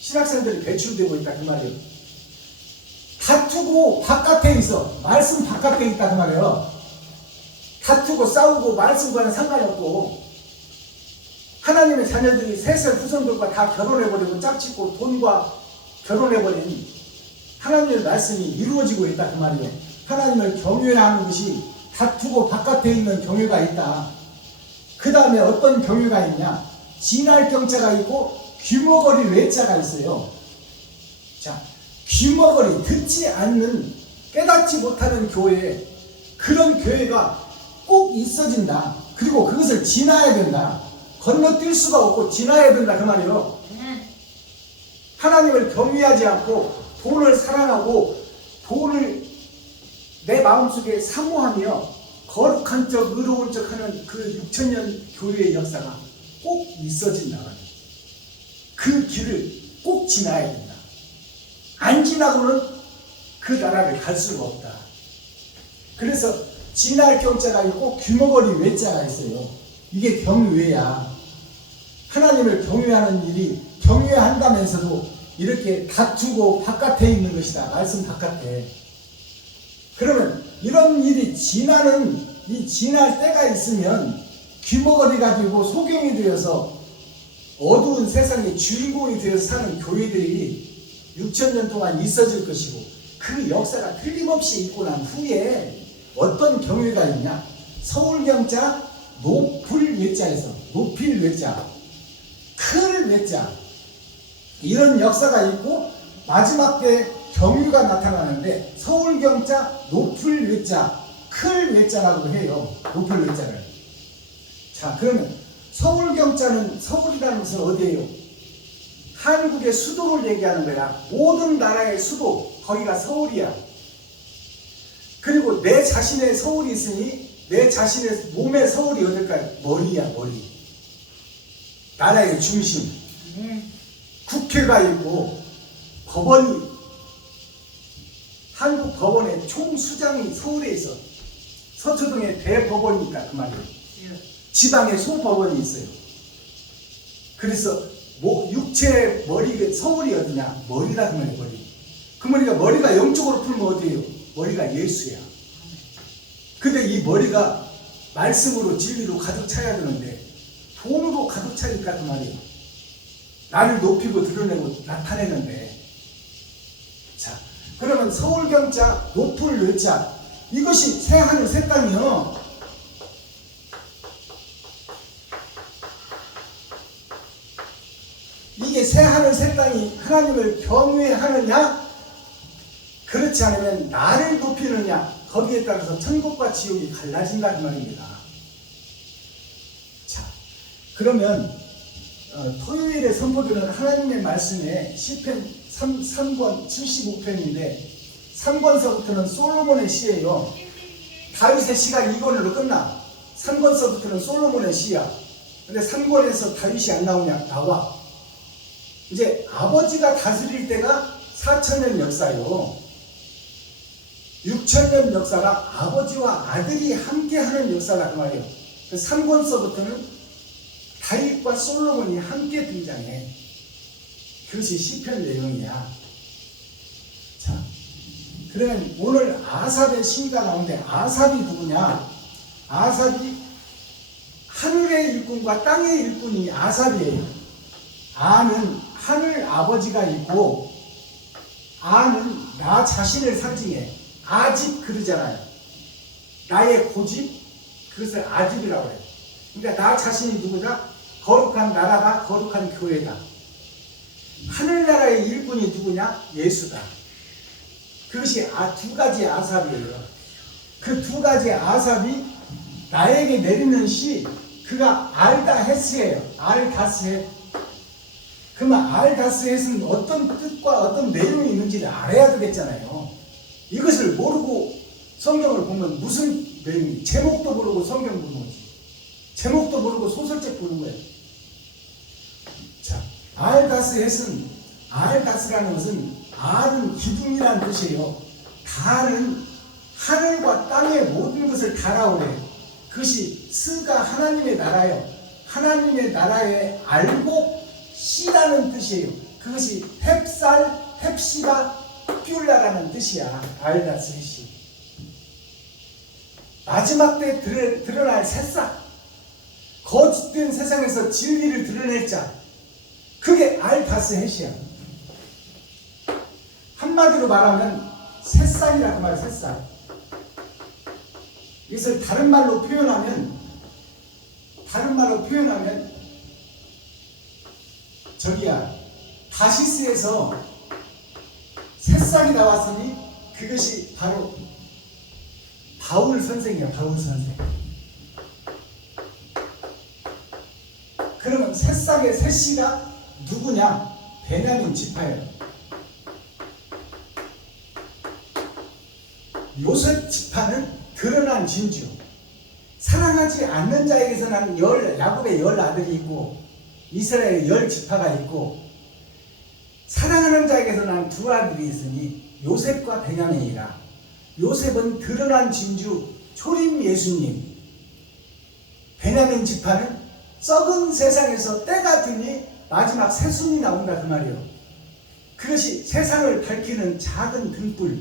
신학생들이 배출되고 있다 그 말이에요. 다투고 바깥에 있어. 말씀 바깥에 있다 그 말이에요. 다투고 싸우고 말씀과는 상관없고, 하나님의 자녀들이 셋의 후손들과 다 결혼해버리고 짝짓고 돈과 결혼해버린 하나님의 말씀이 이루어지고 있다 그 말이에요. 하나님을 경외하는 것이 다투고 바깥에 있는 경외가 있다. 그 다음에 어떤 경외가 있냐? 진할 경자가 있고 귀머거리 외자가 있어요. 자, 귀머거리, 듣지 않는, 깨닫지 못하는 교회, 그런 교회가 꼭 있어진다. 그리고 그것을 지나야 된다. 건너뛸 수가 없고 지나야 된다 그 말이에요. 하나님을 경외하지 않고 돈을 사랑하고 돈을 내 마음속에 사모하며 거룩한 척 의로운 척 하는 그 6천년 교회의 역사가 꼭 있어진다. 그 길을 꼭 지나야 된다. 안 지나고는 그 나라를 갈 수가 없다. 그래서 지날 경자가 있고 귀머거리 외자가 있어요. 이게 경외야. 하나님을 경외하는 일이 경외한다면서도 이렇게 다투고 바깥에 있는 것이다. 말씀 바깥에. 그러면 이런 일이 지날 때가 있으면 귀머거리가 되고 소경이 되어서 어두운 세상의 주인공이 되어서 사는 교회들이 6천년 동안 있어질 것이고, 그 역사가 틀림없이 있고 난 후에 어떤 경외가 있냐? 서울경자 높을 외자에서 높일 외자, 클 외자, 이런 역사가 있고 마지막 때 경유가 나타나는데 서울경자 높을 외자, 클 외자라고 해요. 높을 외자를. 자, 그러면 서울경자는, 서울이라는 것은 어디예요? 한국의 수도를 얘기하는 거야. 모든 나라의 수도, 거기가 서울이야. 그리고 내 자신의 서울이 있으니 내 자신의 몸의 서울이 어딜까요? 머리야, 머리. 나라의 중심. 국회가 있고 법원이, 한국 법원의 총수장이 서울에 있어. 서초동에 대법원이 있다 그 말이에요. 지방에 소법원이 있어요. 그래서 육체의 머리, 서울이 어디냐? 머리라 그 말이에요. 머리. 그 머리가 영적으로 풀면 어디예요? 머리가 예수야. 근데 이 머리가 말씀으로 진리로 가득 차야 되는데 돈으로 가득 차니까 그 말이에요. 나를 높이고 드러내고 나타내는데. 자, 그러면 서울경자 높을 외자, 이것이 새하늘 새 땅이요. 이게 새하늘 새 땅이 하나님을 경외하느냐, 그렇지 않으면 나를 높이느냐, 거기에 따라서 천국과 지옥이 갈라진다는 말입니다. 자, 그러면 토요일에 선포되는 하나님의 말씀에 시편 3권 75편인데 3권서부터는 솔로몬의 시예요. 다윗의 시가 2권으로 끝나. 3권서부터는 솔로몬의 시야. 근데 3권에서 다윗이 안 나오냐? 나와. 이제 아버지가 다스릴 때가 4,000년 역사요. 6,000년 역사가 아버지와 아들이 함께하는 역사다 그 말이에요. 3권서부터는 다윗과 솔로몬이 함께 등장해. 그것이 시편 내용이야. 자, 그러면 오늘 아삽의 시가 나오는데 아삽이 누구냐? 아삽이 하늘의 일꾼과 땅의 일꾼이 아삽이에요. 아는 하늘 아버지가 있고 아는 나 자신을 상징해. 아집 그러잖아요. 나의 고집, 그것을 아집이라고 해요. 그러니까 나 자신이 누구다? 거룩한 나라다, 거룩한 교회다. 하늘나라의 일꾼이 누구냐? 예수다. 그것이 두 가지 아삽이에요. 그 두 가지 아삽이 나에게 내리는 시, 그가 알다헤스예요. 알다스헷. 그러면 알다스헷은 어떤 뜻과 어떤 내용이 있는지를 알아야 되겠잖아요. 이것을 모르고 성경을 보면 무슨 내용이, 제목도 모르고 성경 보는 거지. 제목도 모르고 소설책 보는 거예요. 자, 알다스헷은, 알다스라는 것은 알은 기둥이라는 뜻이에요. 달은 하늘과 땅의 모든 것을 달아오래요. 그것이 스가 하나님의 나라예요. 하나님의 나라의 알곡 씨라는 뜻이에요. 그것이 햅살, 햅시다, 뀨라라는 뜻이야. 알다스헷이. 마지막 때 드러날 새싹, 거짓된 세상에서 진리를 드러낼 자, 그게 알다스헷이야. 한마디로 말하면 새싹이라고 말해. 새싹. 이것을 다른 말로 표현하면 저기야, 다시스에서 새싹이 나왔으니 그것이 바로 바울 선생이야. 바울 선생. 그러면 새싹의 새씨가 누구냐? 베냐민 지파예요. 요셉 지파는 드러난 진주. 사랑하지 않는 자에게서 난 야곱의 10 아들이 있고 이스라엘의 10 지파가 있고, 사랑하는 자에게서 난 2 아들이 있으니 요셉과 베냐민이라. 요셉은 드러난 진주, 초림 예수님. 베냐민 지파는 썩은 세상에서 때가 드니 마지막 새순이 나온다 그 말이에요. 그것이 세상을 밝히는 작은 등불,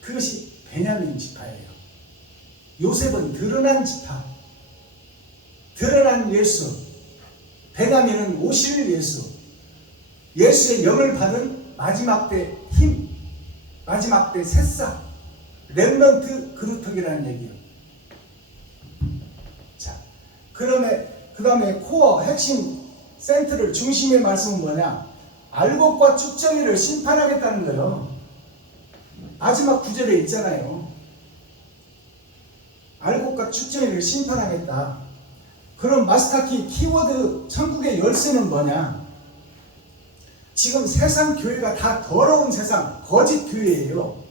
그것이 베냐민 지파예요. 요셉은 드러난 지파, 드러난 예수. 베냐민은 오실 예수, 예수의 영을 받은 마지막 때 힘, 마지막 때 새싹, 렘넌트 그루터기라는 얘기예요. 자, 그 다음에 코어, 핵심, 센트를, 중심의 말씀은 뭐냐? 알곡과 쭉정이를 심판하겠다는 거예요. 마지막 구절에 있잖아요. 알곡과 쭉정이를 심판하겠다. 그럼 마스터키 키워드 천국의 열쇠는 뭐냐? 지금 세상 교회가 다 더러운 세상, 거짓 교회예요.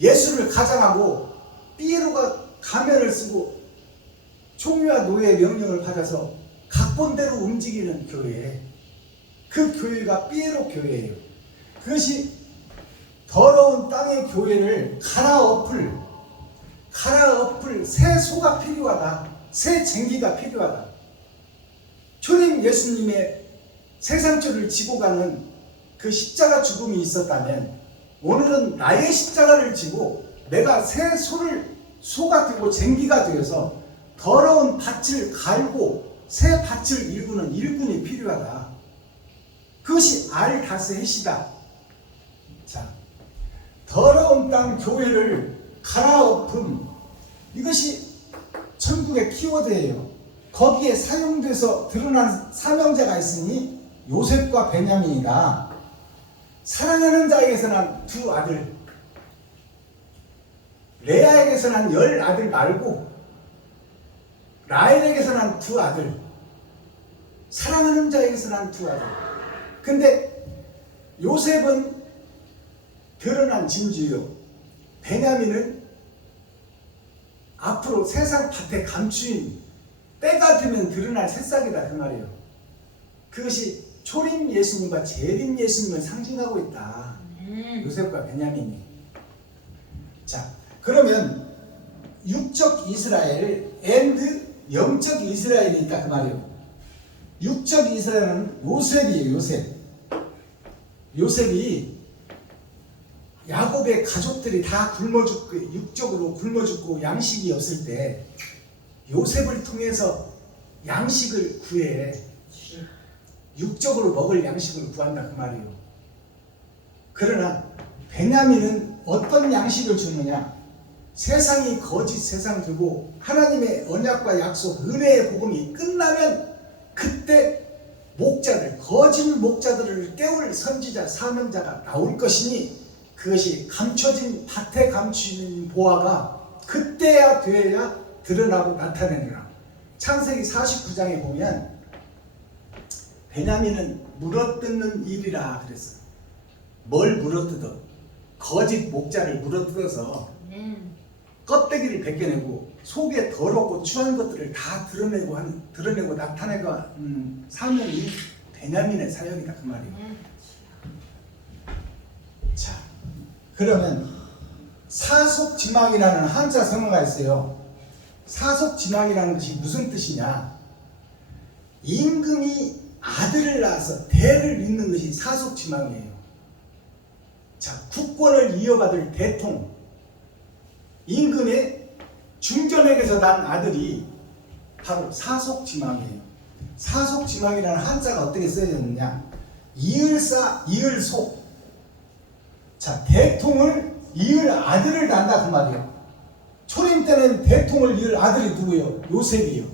예수를 가장하고 삐에로가 가면을 쓰고 총리와 노예의 명령을 받아서 각본대로 움직이는 교회, 그 교회가 삐에로 교회예요. 그것이 더러운 땅의 교회를 갈아엎을 새 소가 필요하다. 새 쟁기가 필요하다. 초림 예수님의 세상죄를 지고 가는 그 십자가 죽음이 있었다면, 오늘은 나의 십자가를 지고 내가 새 소가 되고 쟁기가 되어서 더러운 밭을 갈고 새 밭을 일구는 일꾼이 필요하다. 그것이 알다스헷이다. 자, 더러운 땅 교회를 갈아엎음, 이것이 천국의 키워드예요. 거기에 사용돼서 드러난 사명자가 있으니 요셉과 베냐민이다. 사랑하는 자에게서 난 2 아들, 레아에게서 난 10 아들 말고 라헬에게서 난 2 아들, 사랑하는 자에게서 난 2 아들. 근데 요셉은 드러난 진주요, 베냐민은 앞으로 세상 밭에 감추인 때가 되면 드러날 새싹이다 그 말이에요. 그것이 초림 예수님과 재림 예수님을 상징하고 있다. 요셉과 베냐민이. 자, 그러면 육적 이스라엘 앤드 영적 이스라엘이 있다 그 말이에요. 육적 이스라엘은 요셉이에요. 요셉이 야곱의 가족들이 다 굶어 죽고 육적으로 굶어 죽고 양식이 없을 때 요셉을 통해서 양식을 구해. 육적으로 먹을 양식을 구한다 그 말이에요. 그러나 베냐민은 어떤 양식을 주느냐? 세상이 거짓 세상 되고 하나님의 언약과 약속 은혜의 복음이 끝나면 그때 목자들, 거짓 목자들을 깨울 선지자 사명자가 나올 것이니 그것이 감춰진 밭에 감추는 보화가 그때야 돼야 드러나고 나타내느라. 창세기 49장에 보면 베냐민은 물어뜯는 일이라 그랬어요. 뭘 물어뜯어? 거짓 목자를 물어뜯어서 껍데기를 벗겨내고 속에 더럽고 추한 것들을 다 드러내고 나타내고 하는 사명이 베냐민의 사역이다 그 말이에요. 자, 그러면 사속지망이라는 한자 성어가 있어요. 사속지망이라는 것이 무슨 뜻이냐? 임금이 아들을 낳아서 대를 잇는 것이 사속지망이에요. 자, 국권을 이어받을 대통, 임금의 중전에게서 난 아들이 바로 사속지망이에요. 사속지망이라는 한자가 어떻게 쓰여졌느냐? 이을사, 이을속. 자, 대통을 이을 아들을 낳는다 그 말이에요. 초림 때는 대통을 이을 아들이 누구예요? 요셉이에요.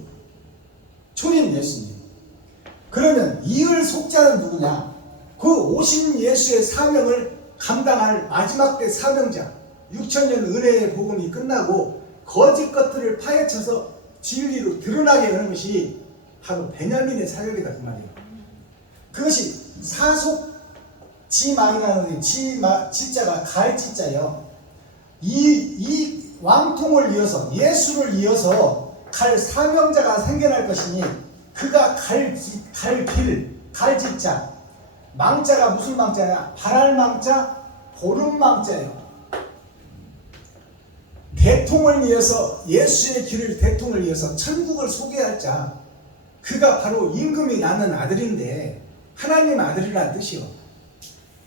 초림 예수님. 그러면 이을 속자는 누구냐? 그 오신 예수의 사명을 감당할 마지막 때 사명자, 6천년 은혜의 복음이 끝나고 거짓 것들을 파헤쳐서 진리로 드러나게 하는 것이 바로 베냐민의 사역이다 그 말이에요. 그것이 사속지망이라는 지자가 가을지자예요. 이 왕통을 이어서 예수를 이어서 갈 사명자가 생겨날 것이니 그가 갈 길, 갈지자. 망자가 무슨 망자냐? 발할망자, 보름망자예요. 대통을 이어서 예수의 길을 대통을 이어서 천국을 소개할 자, 그가 바로 임금이 낳는 아들인데 하나님 아들이라는 뜻이요.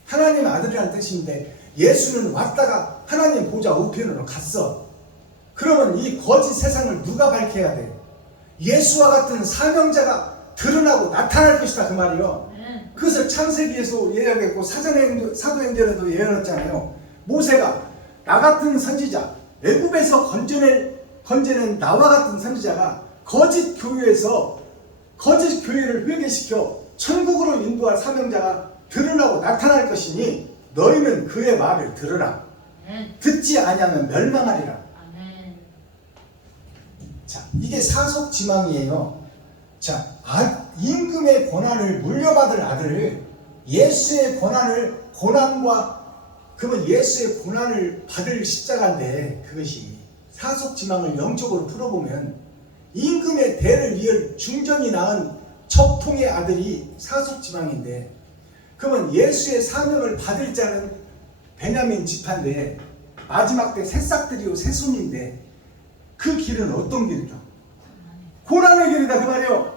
하나님 아들이라는 뜻인데 예수는 왔다가 하나님 보좌 우편으로 갔어. 그러면 이 거짓 세상을 누가 밝혀야 돼? 예수와 같은 사명자가 드러나고 나타날 것이다 그 말이요. 그것을 창세기에서 예언했고 사도행전에도 예언했잖아요. 모세가 나 같은 선지자, 애굽에서 건져낸 나와 같은 선지자가 거짓 교회를 회개시켜 천국으로 인도할 사명자가 드러나고 나타날 것이니 너희는 그의 말을 들으라. 듣지 아니하면 멸망하리라. 자, 이게 사속지망이에요. 자, 임금의 고난을 물려받을 아들을 예수의 그러면 예수의 고난을 받을 십자가인데 그것이 사속지망을 영적으로 풀어보면 임금의 대를 이을 중전이 낳은 척통의 아들이 사속지망인데 그러면 예수의 사명을 받을 자는 베냐민 지파인데 마지막 때 새싹들이요 새손인데 그 길은 어떤 길이다? 고난의 길이다 그 말이요.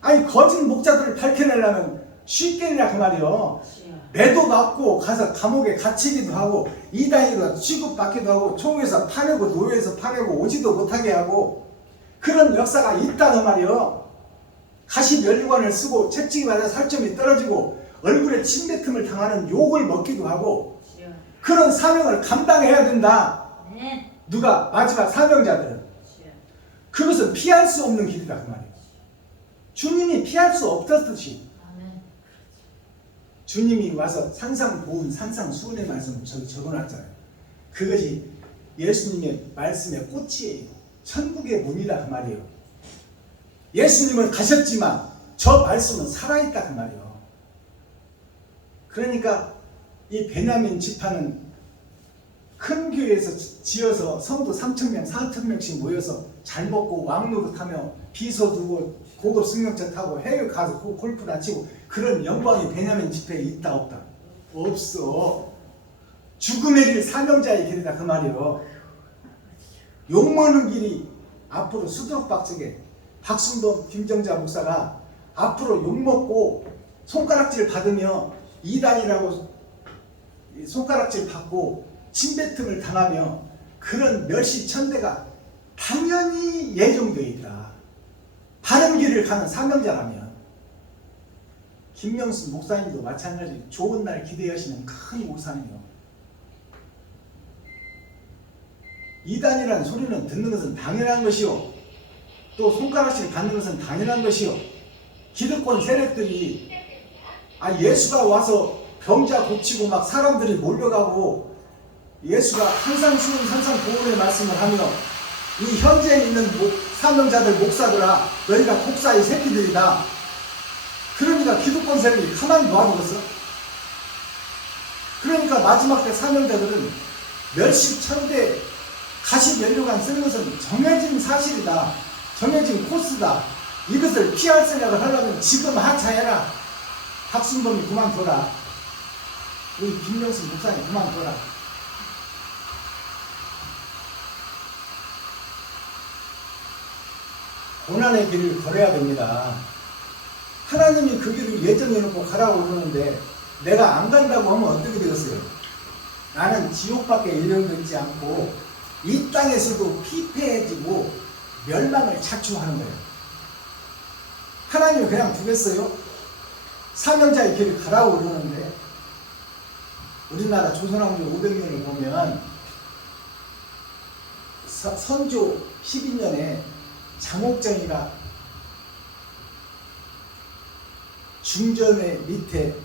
아니 거짓 목자들을 밝혀내려면 쉽겠냐 그 말이요. 매도 받고 가서 감옥에 갇히기도 하고 이단이로 취급받기도 하고 총에서 파내고 노예에서 파내고 오지도 못하게 하고 그런 역사가 있다는 말이요. 가시 면류관을 쓰고 채찍이 맞아 살점이 떨어지고 얼굴에 침뱉음을 당하는 욕을 먹기도 하고 그런 사명을 감당해야 된다. 누가? 마지막 사명자들은. 그것은 피할 수 없는 길이다 그 말이에요. 주님이 피할 수 없었듯이 주님이 와서 산상보훈 산상수훈의 말씀을 적어놨잖아요. 그것이 예수님의 말씀의 꽃이에요. 천국의 문이다 그 말이에요. 예수님은 가셨지만 저 말씀은 살아있다 그 말이에요. 그러니까 이 베냐민 지파는 큰 교회에서 지어서 성도 3,000명, 4,000명씩 모여서 잘 먹고 왕노릇하며 비서 두고 고급 승용차 타고 해외 가서 골프나 치고 그런 영광이 베냐민 지파에 있다 없다? 없어. 죽음의 길 사명자의 길이다 그 말이요. 욕먹는 길이 앞으로 수두룩박적에 박순범 김정자 목사가 앞으로 욕먹고 손가락질 받으며 이단이라고 손가락질 받고 침뱉음을 당하며 그런 멸시천대가 당연히 예정되어 있다. 바른 길을 가는 사명자라면. 김명수 목사님도 마찬가지 좋은 날 기대하시는 큰 목사님이요. 이단이라는 소리는 듣는 것은 당연한 것이요. 또 손가락질 받는 것은 당연한 것이요. 기득권 세력들이 예수가 와서 병자 고치고 막 사람들이 몰려가고 예수가 항상 쉬운 산상 보훈의 말씀을 하며 이 현재에 있는 사명자들 목사들아 너희가 독사의 새끼들이다. 그러니까 기득권 세력이 가만히 놔두겠어? 그러니까 마지막 때 사명자들은 멸시천대 가시면류관 쓰는 것은 정해진 사실이다. 정해진 코스다. 이것을 피할 생각을 하려면 지금 하차해라. 박순범이 그만둬라. 우리 김명수 목사님 그만둬라. 고난의 길을 걸어야 됩니다. 하나님이 그 길을 예정해놓고 가라고 그러는데 내가 안 간다고 하면 어떻게 되겠어요? 나는 지옥밖에 예정되지 않고 이 땅에서도 피폐해지고 멸망을 자초하는 거예요. 하나님이 그냥 두겠어요? 사명자의 길을 가라고 그러는데 우리나라 조선왕조 500년을 보면 선조 12년에 장옥정이가 중전의 밑에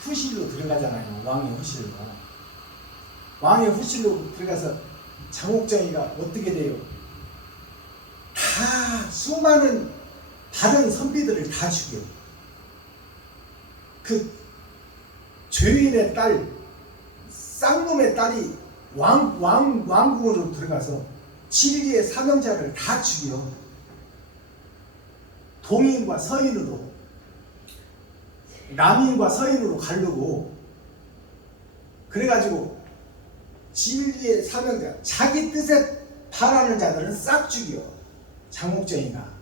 후실로 들어가잖아요. 왕의 후실로. 왕의 후실로 들어가서 장옥정이가 어떻게 돼요? 다 수많은 다른 선비들을 다 죽여. 그 죄인의 딸, 쌍놈의 딸이 왕궁으로 들어가서 진리의 사명자를 다 죽여. 동인과 서인으로, 남인과 서인으로 가르고, 그래가지고 진리의 사명자, 자기 뜻에 반하는 자들은 싹 죽여. 장옥정이가.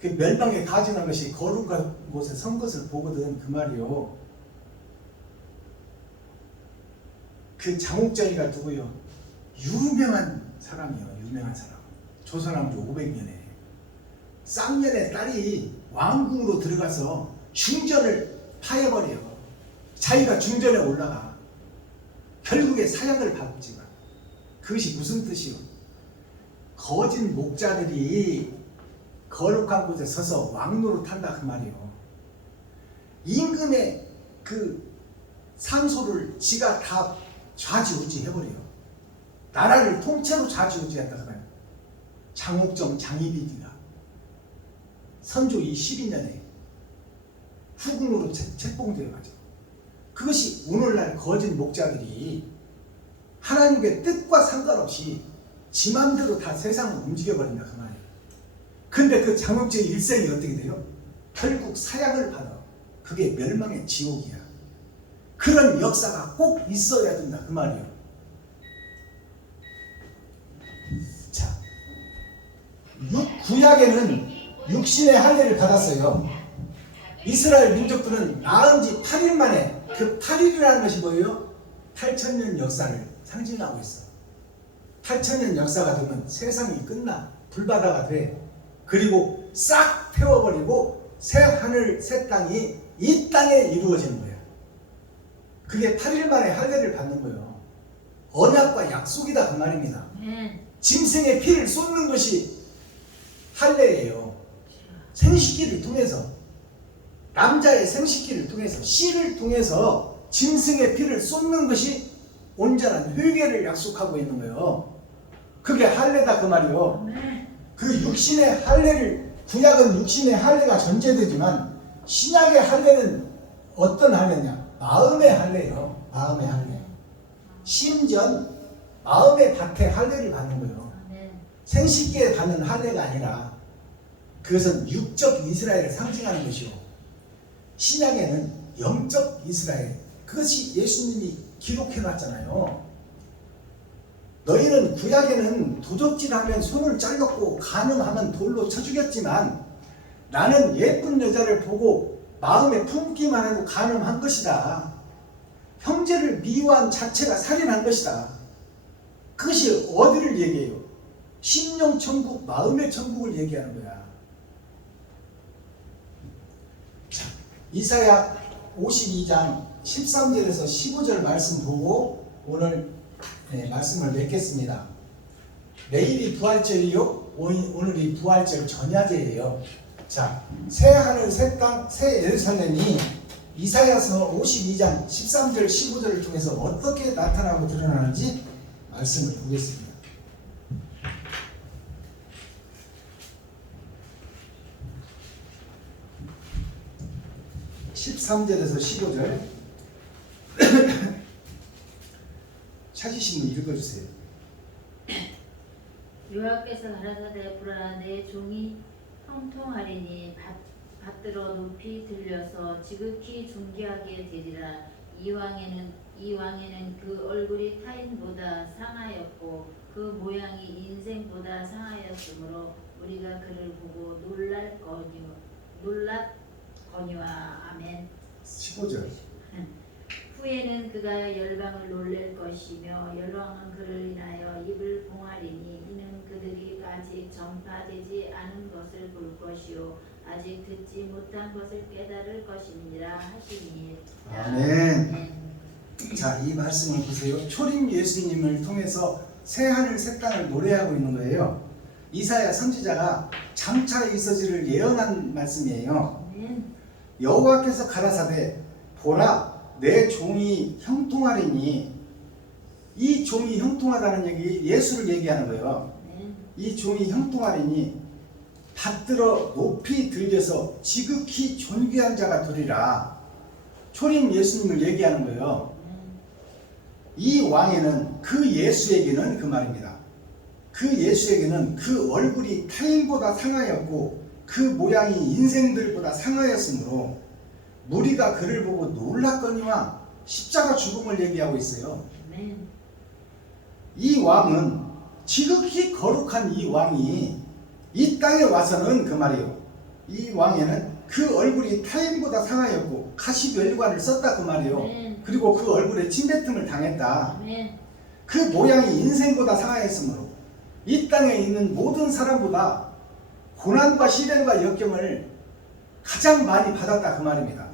그 멸망에 가증한 것이 거룩한 곳에 선 것을 보거든 그 말이요. 그 장옥정이가 누구요? 유명한 사람이요. 유명한 사람. 조선왕조 500년에 쌍년의 딸이 왕궁으로 들어가서 중전을 파해버려요. 자기가 중전에 올라가. 결국에 사형을 받지만 그것이 무슨 뜻이요? 거짓 목자들이 거룩한 곳에 서서 왕노릇한다 그 말이요. 임금의 그 상소를 지가 다 좌지우지 해버려요. 나라를 통째로 좌지우지했다 그 말이에요. 장옥정 장희비기가 선조 12년에 후궁으로 책봉되어가지고 그것이 오늘날 거짓 목자들이 하나님의 뜻과 상관없이 지 맘대로 다 세상을 움직여버린다 그 말이에요. 근데 그 장옥정의 일생이 어떻게 돼요? 결국 사형을 받아. 그게 멸망의 지옥이야. 그런 역사가 꼭 있어야 된다 그 말이에요. 자, 구약에는 육신의 할례를 받았어요. 이스라엘 민족들은 나은 지 8일 만에, 그 8일이라는 것이 뭐예요? 8,000년 역사를 상징하고 있어. 8,000년 역사가 되면 세상이 끝나. 불바다가 돼. 그리고 싹 태워버리고 새 하늘 새 땅이 이 땅에 이루어지는 거예요. 그게 8일 만에 할례를 받는 거예요. 언약과 약속이다 그 말입니다. 짐승의 피를 쏟는 것이 할례예요. 생식기를 통해서, 남자의 생식기를 통해서, 씨를 통해서 짐승의 피를 쏟는 것이 온전한 회개를 약속하고 있는 거예요. 그게 할례다 그 말이요. 그 육신의 할례를, 구약은 육신의 할례가 전제되지만 신약의 할례는 어떤 할례냐? 마음의 할례요. 마음의 할례. 심전 마음의 밭에 할례를 받는 거예요. 생식기에 받는 할례가 아니라 그것은 육적 이스라엘을 상징하는 것이요. 신약에는 영적 이스라엘. 그것이 예수님이 기록해 놨잖아요. 너희는 구약에는 도적질하면 손을 잘랐고 간음하면 돌로 쳐 죽였지만 나는 예쁜 여자를 보고 마음에 품기만 해도 간음한 것이다. 형제를 미워한 자체가 살인한 것이다. 그것이 어디를 얘기해요? 심령 천국, 마음의 천국을 얘기하는 거야. 자, 이사야 52장 13절에서 15절 말씀 보고 오늘 말씀을 맺겠습니다. 내일이 부활절이요, 오늘이 부활절 전야제예요. 자, 새 하늘 새 땅 새 예루살렘이 이사야서 52장 13절 15절을 통해서 어떻게 나타나고 드러나는지 말씀을 보겠습니다. 13절에서 15절 찾으신 분 읽어주세요. 여호와께서 가라사대 보라 내 종이 형통하리니 받들어 높이 들려서 지극히 존귀하게 되리라. 이 왕에는 그 얼굴이 타인보다 상하였고 그 모양이 인생보다 상하였으므로 우리가 그를 보고 놀랐거니와. 아멘. 15절. 후에는 그가 열방을 놀랄 것이며 열왕은 그를 인하여 입을 봉하리니 이는 그들이 아직 전파되지 않은 것을 볼 것이요 아직 듣지 못한 것을 깨달을 것이니라 하시니. 아멘. 자, 이 말씀을 보세요. 초림 예수님을 통해서 새 하늘 새 땅을 노래하고 있는 거예요. 이사야 선지자가 장차 있어지를 예언한 말씀이에요. 여호와께서 가라사대 보라 내 종이 형통하리니, 이 종이 형통하다는 얘기 예수를 얘기하는 거예요. 이 종이 형통하리니 받들어 높이 들려서 지극히 존귀한 자가 되리라. 초림 예수님을 얘기하는 거예요. 이 왕에는 그 예수에게는 그 말입니다. 그 예수에게는 그 얼굴이 타인보다 상하였고 그 모양이 인생들보다 상하였으므로 무리가 그를 보고 놀랐거니와. 십자가 죽음을 얘기하고 있어요. 이 왕은 지극히 거룩한 이 왕이 이 땅에 와서는 그 말이에요. 이 왕에는 그 얼굴이 타인보다 상하였고 가시면류관을 썼다 그 말이에요. 그리고 그 얼굴에 침뱉음을 당했다. 그 모양이 인생보다 상하였으므로 이 땅에 있는 모든 사람보다 고난과 시련과 역경을 가장 많이 받았다 그 말입니다.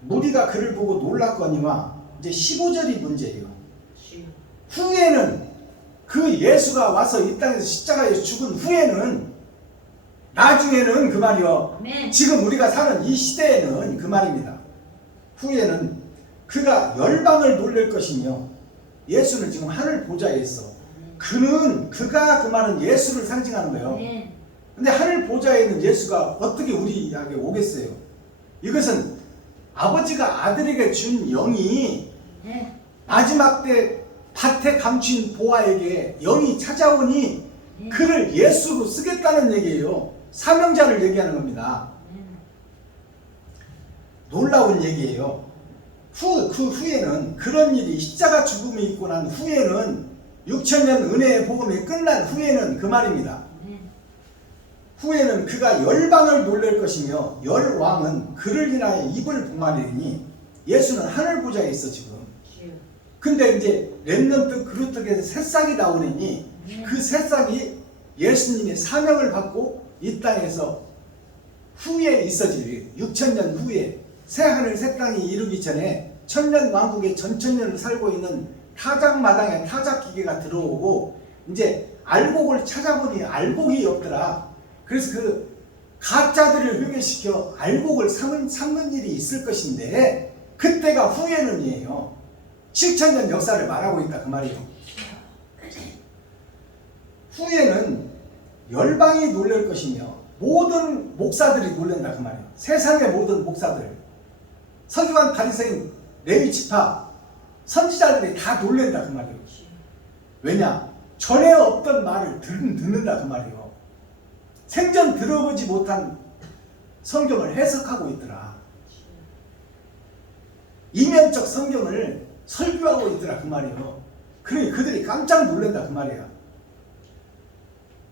무리가 그를 보고 놀랐거니와. 이제 15절이 문제예요. 후에는 그 예수가 와서 이 땅에서 십자가에서 죽은 후에는, 나중에는 그 말이요. 지금 우리가 사는 이 시대에는 그 말입니다. 후에는 그가 열방을 놀랄 것이며, 예수는 지금 하늘 보좌에 있어. 그가 그 말은 예수를 상징하는 거예요. 근데 하늘 보좌에 있는 예수가 어떻게 우리에게 오겠어요? 이것은 아버지가 아들에게 준 영이 마지막 때 밭에 감춘 보아에게 영이 찾아오니 그를 예수로 쓰겠다는 얘기예요. 사명자를 얘기하는 겁니다. 놀라운 얘기예요. 그 후에는, 그런 일이 십자가 죽음이 있고 난 후에는, 6천년 은혜의 복음이 끝난 후에는 그 말입니다. 후에는 그가 열방을 놀랄 것이며 열왕은 그를 인하여 입을 봉하리니. 예수는 하늘 보좌에 있어 지금. 근데 이제 렘넌트 그루트에서 새싹이 나오니 그 새싹이 예수님의 사명을 받고 이 땅에서 후에 있어질 6천년 후에 새 하늘 새 땅이 이루기 전에 천년 왕국의 전천년을 살고 있는 타작마당에 타작기계가 들어오고, 이제 알곡을 찾아보니 알곡이 없더라. 그래서 그 가짜들을 회개시켜 알곡을 삼는 일이 있을 것인데, 그때가 후에는이에요. 7천년 역사를 말하고 있다 그 말이에요. 후에는 열방이 놀랄 것이며 모든 목사들이 놀란다 그 말이에요. 세상의 모든 목사들, 서기관 바리새인 레위 지파 선지자들이 다 놀랜다 그 말이에요. 왜냐? 전에 없던 말을 듣는다 그 말이에요. 생전 들어보지 못한 성경을 해석하고 있더라. 이면적 성경을 설교하고 있더라 그 말이에요. 그러니 그들이 깜짝 놀란다 그 말이야.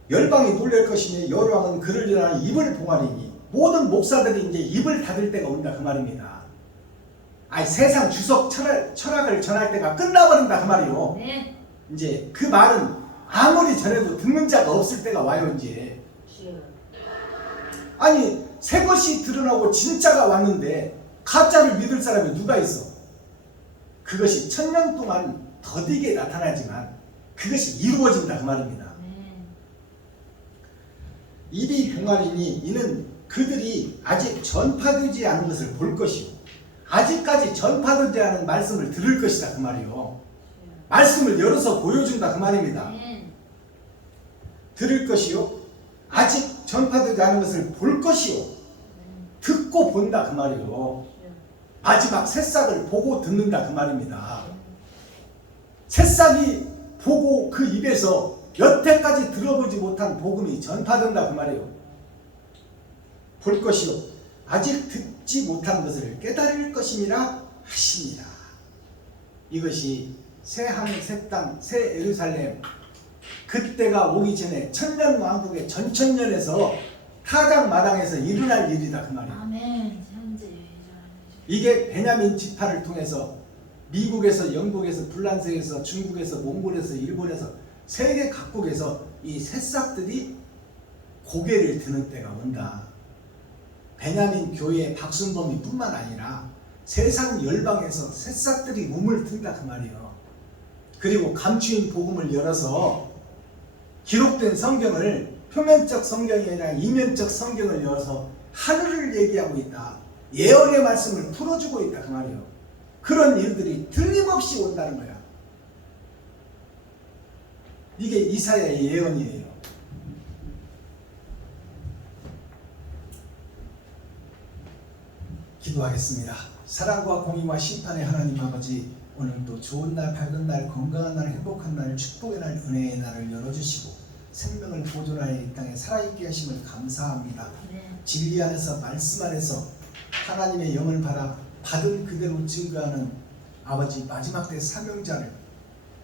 열방이 놀랄 것이며 여호와는 그를 인하여 입을 봉하리니 모든 목사들이 이제 입을 닫을 때가 온다 그 말입니다. 아니 세상 주석 철학을 전할 때가 끝나버린다 그 말이요. 네. 이제 그 말은 아무리 전해도 듣는 자가 없을 때가 와요 이제. 아니 새 것이 드러나고 진짜가 왔는데 가짜를 믿을 사람이 누가 있어? 그것이 1000년 동안 더디게 나타나지만 그것이 이루어진다 그 말입니다. 입이 봉하리니 이는 그들이 아직 전파되지 않은 것을 볼 것이요 아직까지 전파되지 않은 말씀을 들을 것이다 그 말이요. 말씀을 열어서 보여준다 그 말입니다. 들을 것이요 아직 전파되지 않은 것을 볼 것이요 듣고 본다 그 말이요. 마지막 새싹을 보고 듣는다 그 말입니다. 새싹이 보고 그 입에서 여태까지 들어보지 못한 복음이 전파된다 그 말이에요. 볼 것이요 아직 듣지 못한 것을 깨달을 것임이라 하십니다. 이것이 새 하늘 새 땅 새 예루살렘 그때가 오기 전에 천년 왕국의 전천년에서 타작마당에서 일어날 일이다 그 말이에요. 아멘. 이게 베냐민 지파를 통해서 미국에서 영국에서 불란서에서 중국에서 몽골에서 일본에서 세계 각국에서 이 새싹들이 고개를 드는 때가 온다. 베냐민 교회 박순범이 뿐만 아니라 세상 열방에서 새싹들이 몸을 든다 그 말이에요. 그리고 감추인 복음을 열어서 기록된 성경을 표면적 성경이 아니라 이면적 성경을 열어서 하늘을 얘기하고 있다. 예언의 말씀을 풀어주고 있다 그 말이에요. 그런 일들이 틀림없이 온다는 거야. 이게 이사야의 예언이에요. 기도하겠습니다. 사랑과 공의와 심판의 하나님 아버지, 오늘도 좋은 날, 밝은 날, 건강한 날, 행복한 날, 축복의 날, 은혜의 날을 열어주시고 생명을 보존하여 이 땅에 살아있게 하심을 감사합니다. 진리 안에서 말씀 안에서 하나님의 영을 받은 그대로 증거하는 아버지 마지막 때 사명자를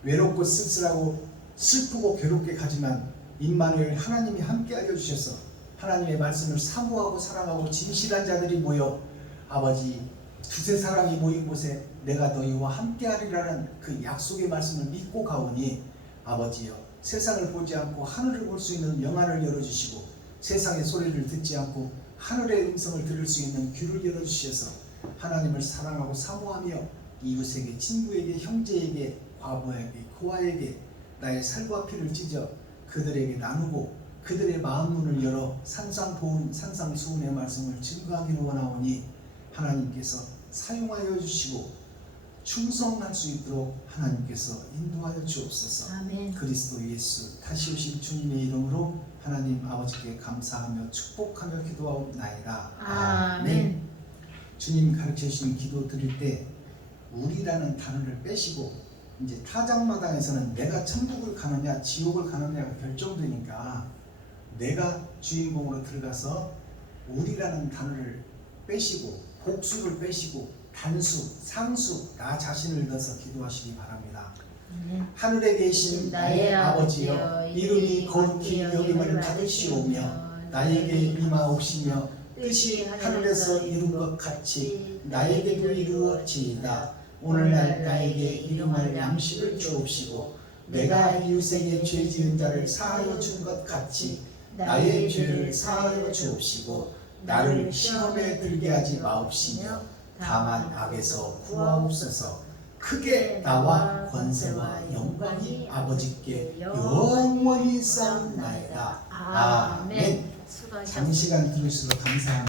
외롭고 쓸쓸하고 슬프고 괴롭게 가지만 임마누엘 하나님이 함께하여 주셔서 하나님의 말씀을 사모하고 사랑하고 진실한 자들이 모여 아버지 두세 사람이 모인 곳에 내가 너희와 함께하리라는 그 약속의 말씀을 믿고 가오니 아버지여 세상을 보지 않고 하늘을 볼 수 있는 영안을 열어주시고 세상의 소리를 듣지 않고 하늘의 음성을 들을 수 있는 귀를 열어주셔서 하나님을 사랑하고 사모하며 이웃에게 친구에게 형제에게 과부에게 고아에게 나의 살과 피를 찢어 그들에게 나누고 그들의 마음문을 열어 산상보훈 산상수훈의 말씀을 증거하기를 원하오니 하나님께서 사용하여 주시고 충성할 수 있도록 하나님께서 인도하여 주옵소서. 아멘. 그리스도 예수 다시 오실 주님의 이름으로 하나님 아버지께 감사하며 축복하며 기도하옵나이다. 아멘. 주님 가르쳐주신 기도 드릴 때 우리라는 단어를 빼시고 이제 타작마당에서는 내가 천국을 가느냐 지옥을 가느냐가 결정되니까 내가 주인공으로 들어가서 우리라는 단어를 빼시고 복수를 빼시고 단수, 상수, 나 자신을 넣어서 기도하시기 바랍니다. 하늘에 계신 나의 아버지여 이름이 거룩히 여김을 받으시오며 나에게 임하옵시며 뜻이 하늘에서 이룬 것 같이 나에게도 이루어지이다. 오늘날 나에게 일용할 양식을 주옵시고 내가 이웃에게 죄 지은 자를 사하여 준 것 같이 나의 죄를 사하여 주옵시고 나를 시험에 들게 하지 마옵시며 다만 악에서 구하옵소서. 크게 나와 권세와 영광이 아버지께 영원히 쌓옵나이다. 아멘. 장시간 들으셔서 감사합니다.